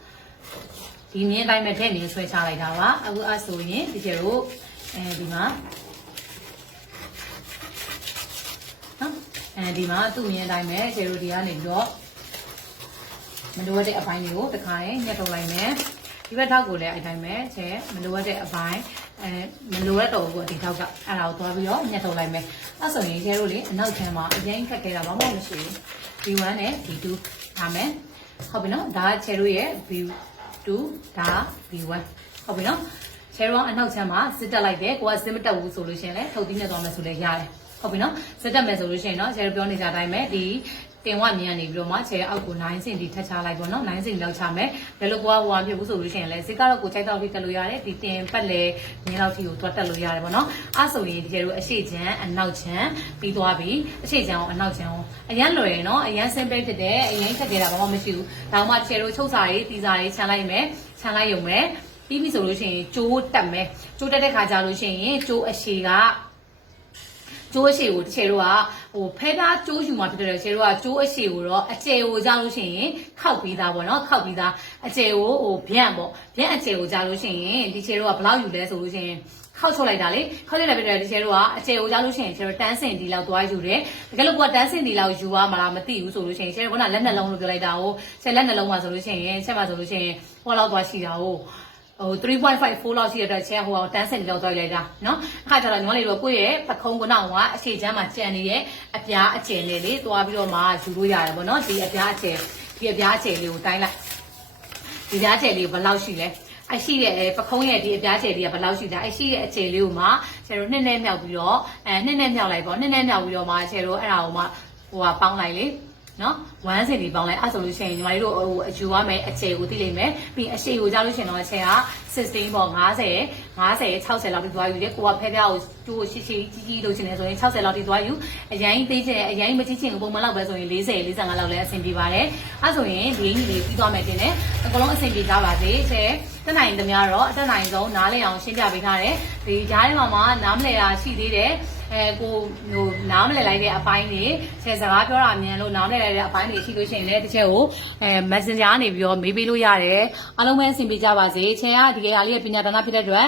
့ဒီမြင်းအတိုင်းပဲတဲ့မြင်းဆွဲချလိုက်တာပါအခုအဲ့ဆိုရင်ဒီချဲတို့ဒီမှာเนาะဒီမှာသူ့မြင်းအတိုင်းပဲချဲတို့ဒီကနေပြီးတော့မလိုတဲ့အပိုင်းတွေကိုတခါရင်ညှက်ထုတ်လိုက်မယ်ဒီဘက်ထောက်ကိုလည်းအဲ့တိုင်းပဲချဲမလိုတဲ့အပိုင်းမလိုရတော့ဘူးဒီထောက်ကအဲ့ဒါကိုသွားပြီးတော့ညှက်ထုတ်လိုက်မယ်အဲ့ဆိုရင်ကျဲတို့လေအနောက်ချမ်းမှာအရင်ခက်ခဲတာဘာမှမရှိဘူး B1 နဲ့ B2 ဒါမယ်ဟုတ်ပြီနော်ဒါကကျဲတို့ရဲ့ B2 ဒါ B1 ဟုတ်ပြီနော်ကျဲတို့ကအနောက်ချမ်းမှာစစ်တက်လိုက်တယ်ကိုကစစ်မတက်ဘူးဆိုလို့ရှိရင်လည်းထုတ်ပြီးညှက်သွားမယ်ဆိုလည်းရတယ်ဟုတ်ပြီနော်စစ်တက်မယ်ဆိုလို့ရှိရင်တော့ကျဲတို့ပြောနေကြတိုင်းပဲဒီတင်ဝမြင်ကနေပြီးတော့မှခြေအောက်ကို9စင်ဒီထပ်ချလိုက်ပေါ့နော်9စင်လောက်ချမယ်ဒါလို့ကိုကဟိုဖြစ်ဘူးဆိုလို့ရှိရင်လည်းစစ်ကတော့ကိုကြိုက်တော့ထိတက်လို့ရတယ်ဒီတင်ပတ်လေမြင်းလောက်ထိကိုသွားတက်လို့ရတယ်ပေါ့နော်အဲ့ဆိုရင်ဒီကျတို့အရှိချမ်းအနောက်ချမ်းပြီးသွားပြီအရှိချမ်းကိုအနောက်ချမ်းကိုအရန်လွယ်ရယ်နော်အရန် simple ဖြစ်တယ်အရင်ခက်ခဲတာဘာမှမရှိဘူးဒါမှကျတို့ချုပ်စာရေးတီစာရေးခြံလိုက်မယ်ခြံလိုက်ရုံပဲ ပြီးပြီဆိုလို့ရှိရင်ကျိုးတက်မယ်ကျိုးတက်တဲ့ခါကြလို့ရှိရင်ကျိုးအရှိကကျိုးအရှိကိုတချေတို့ကဟိုဖဲသားကျိုးယူမှာဖြစ်တယ်တချေတို့ကကျိုးအရှိကိုတော့အကျယ်ကိုကြလို့ရှိရင်ခောက်ပြီးသားပေါ့နော်ခောက်ပြီးသားအကျယ်ကိုဟိုဗျန့်ပေါ့ဗျန့်အကျယ်ကိုကြလို့ရှိရင်ဒီချေတို့ကဘယ်လောက်ယူလဲဆိုလို့ရှိရင်ခောက်ထုတ်လိုက်တာလေခောက်လိုက်တဲ့ပြတဲ့ဒီချေတို့ကအကျယ်ကိုကြလို့ရှိရင်ချေတို့တန်းစင်ဒီလောက်သွားယူတယ်တကယ်လို့ကတန်းစင်ဒီလောက်ယူရမှာလားမသိဘူးဆိုလို့ရှိရင်ချေတို့ကလက်နှလုံးလို့ပြောလိုက်တာဟိုချေလက်နှလုံးမှာဆိုလို့ရှိရင်ချက်မှာဆိုလို့ရှိရင်ဟောလောက်သွားရှိတာဟို3.54လောက်ရှိတဲ့အတွက်ချဲဟိုအောင်တန်းစင်လောက်သွားလိုက်တာเนาะအခါကျတော့ညီမလေးတို့ကိုယ့်ရဲ့ပခုံးကတော့ကအရှိချမ်းမှာကြံနေရဲ့အပြားအကျယ်လေးလေးသွားပြီးတော့မှယူလို့ရတယ်ပေါ့เนาะဒီအပြားအကျယ်လေးကိုတိုင်းလိုက်ဒီအပြားအကျယ်လေးဘယ်လောက်ရှိလဲအရှိရဲ့ပခုံးရဲ့ဒီအပြားကျယ်လေးကဘယ်လောက်ရှိတာအရှိရဲ့အကျယ်လေးကိုမှကျတို့နှစ်နဲ့မြောက်ပြီးတော့နှစ်နဲ့မြောက်လိုက်ပေါ့နှစ်နဲ့မြောက်ပြီးတော့မှကျတို့အဲ့ဒါကိုမှဟိုကပေါင်းလိုက်လေနော်1စင်ဒီပေါင်းလိုက်အဲ့ဆိုလို့ရှိရင်ညီမတို့ဟိုအယူရမယ်အကျယ်ကိုသိလိမ့်မယ်ပြီးအရှိကိုကြားလို့ရှိရင်တော့အကျယ်က16ပေါ့50 60လောက်ထိသွားယူတယ်ကိုကဖဲပြားကိုကျိုးရှိရှိကြီးကြီးလို့ရှင်နေဆိုရင်60လောက်ထိသွားယူအရင်သေးချင်အရင်မကြီးချင်ပုံမှန်လောက်ပဲဆိုရင်40 45လောက်လည်းအဆင်ပြေပါတယ်အဲ့ဆိုရင်ဒီကြီးလေးပြီးသွားမယ်တင်တယ်အကုန်လုံးအဆင်ပြေကြပါစေချဲတက်နိုင်သမျှတော့အတက်နိုင်ဆုံးနားလည်အောင်ရှင်းပြပေးထားတယ်ဒီကြားထဲမှာနားမလည်တာရှိသေးတယ်ကိုဟိုနားမလည်လိုက်တဲ့အပိုင်းတွေဆယ်စကားပြောတာမြန်လို့နားမလည်လိုက်တဲ့အပိုင်းတွေရှိလို့ရှိရင်လည်းတစ်ချက်ကိုMessenger ကနေပြီးတော့မေးပေးလို့ရတယ်အားလုံးပဲအဆင်ပြေကြပါစေချင်ကဒီကလေးပညာဒါနဖြစ်တဲ့အတွက်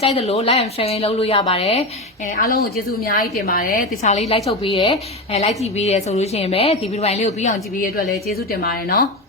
ကြိုက်တယ်လို့ like and sharing လုပ်လို့ရပါတယ်အားလုံးကိုကျေးဇူးအများကြီးတင်ပါတယ်တခြားလေး like ချုပ်ပေးတယ်like ကြည့်ပေးတယ်ဆိုလို့ရှိရင်ပဲဒီဗီဒီယိုလေးကိုပြီးအောင်ကြည့်ပေးရတဲ့အတွက်လည်းကျေးဇူးတင်ပါတယ်နော်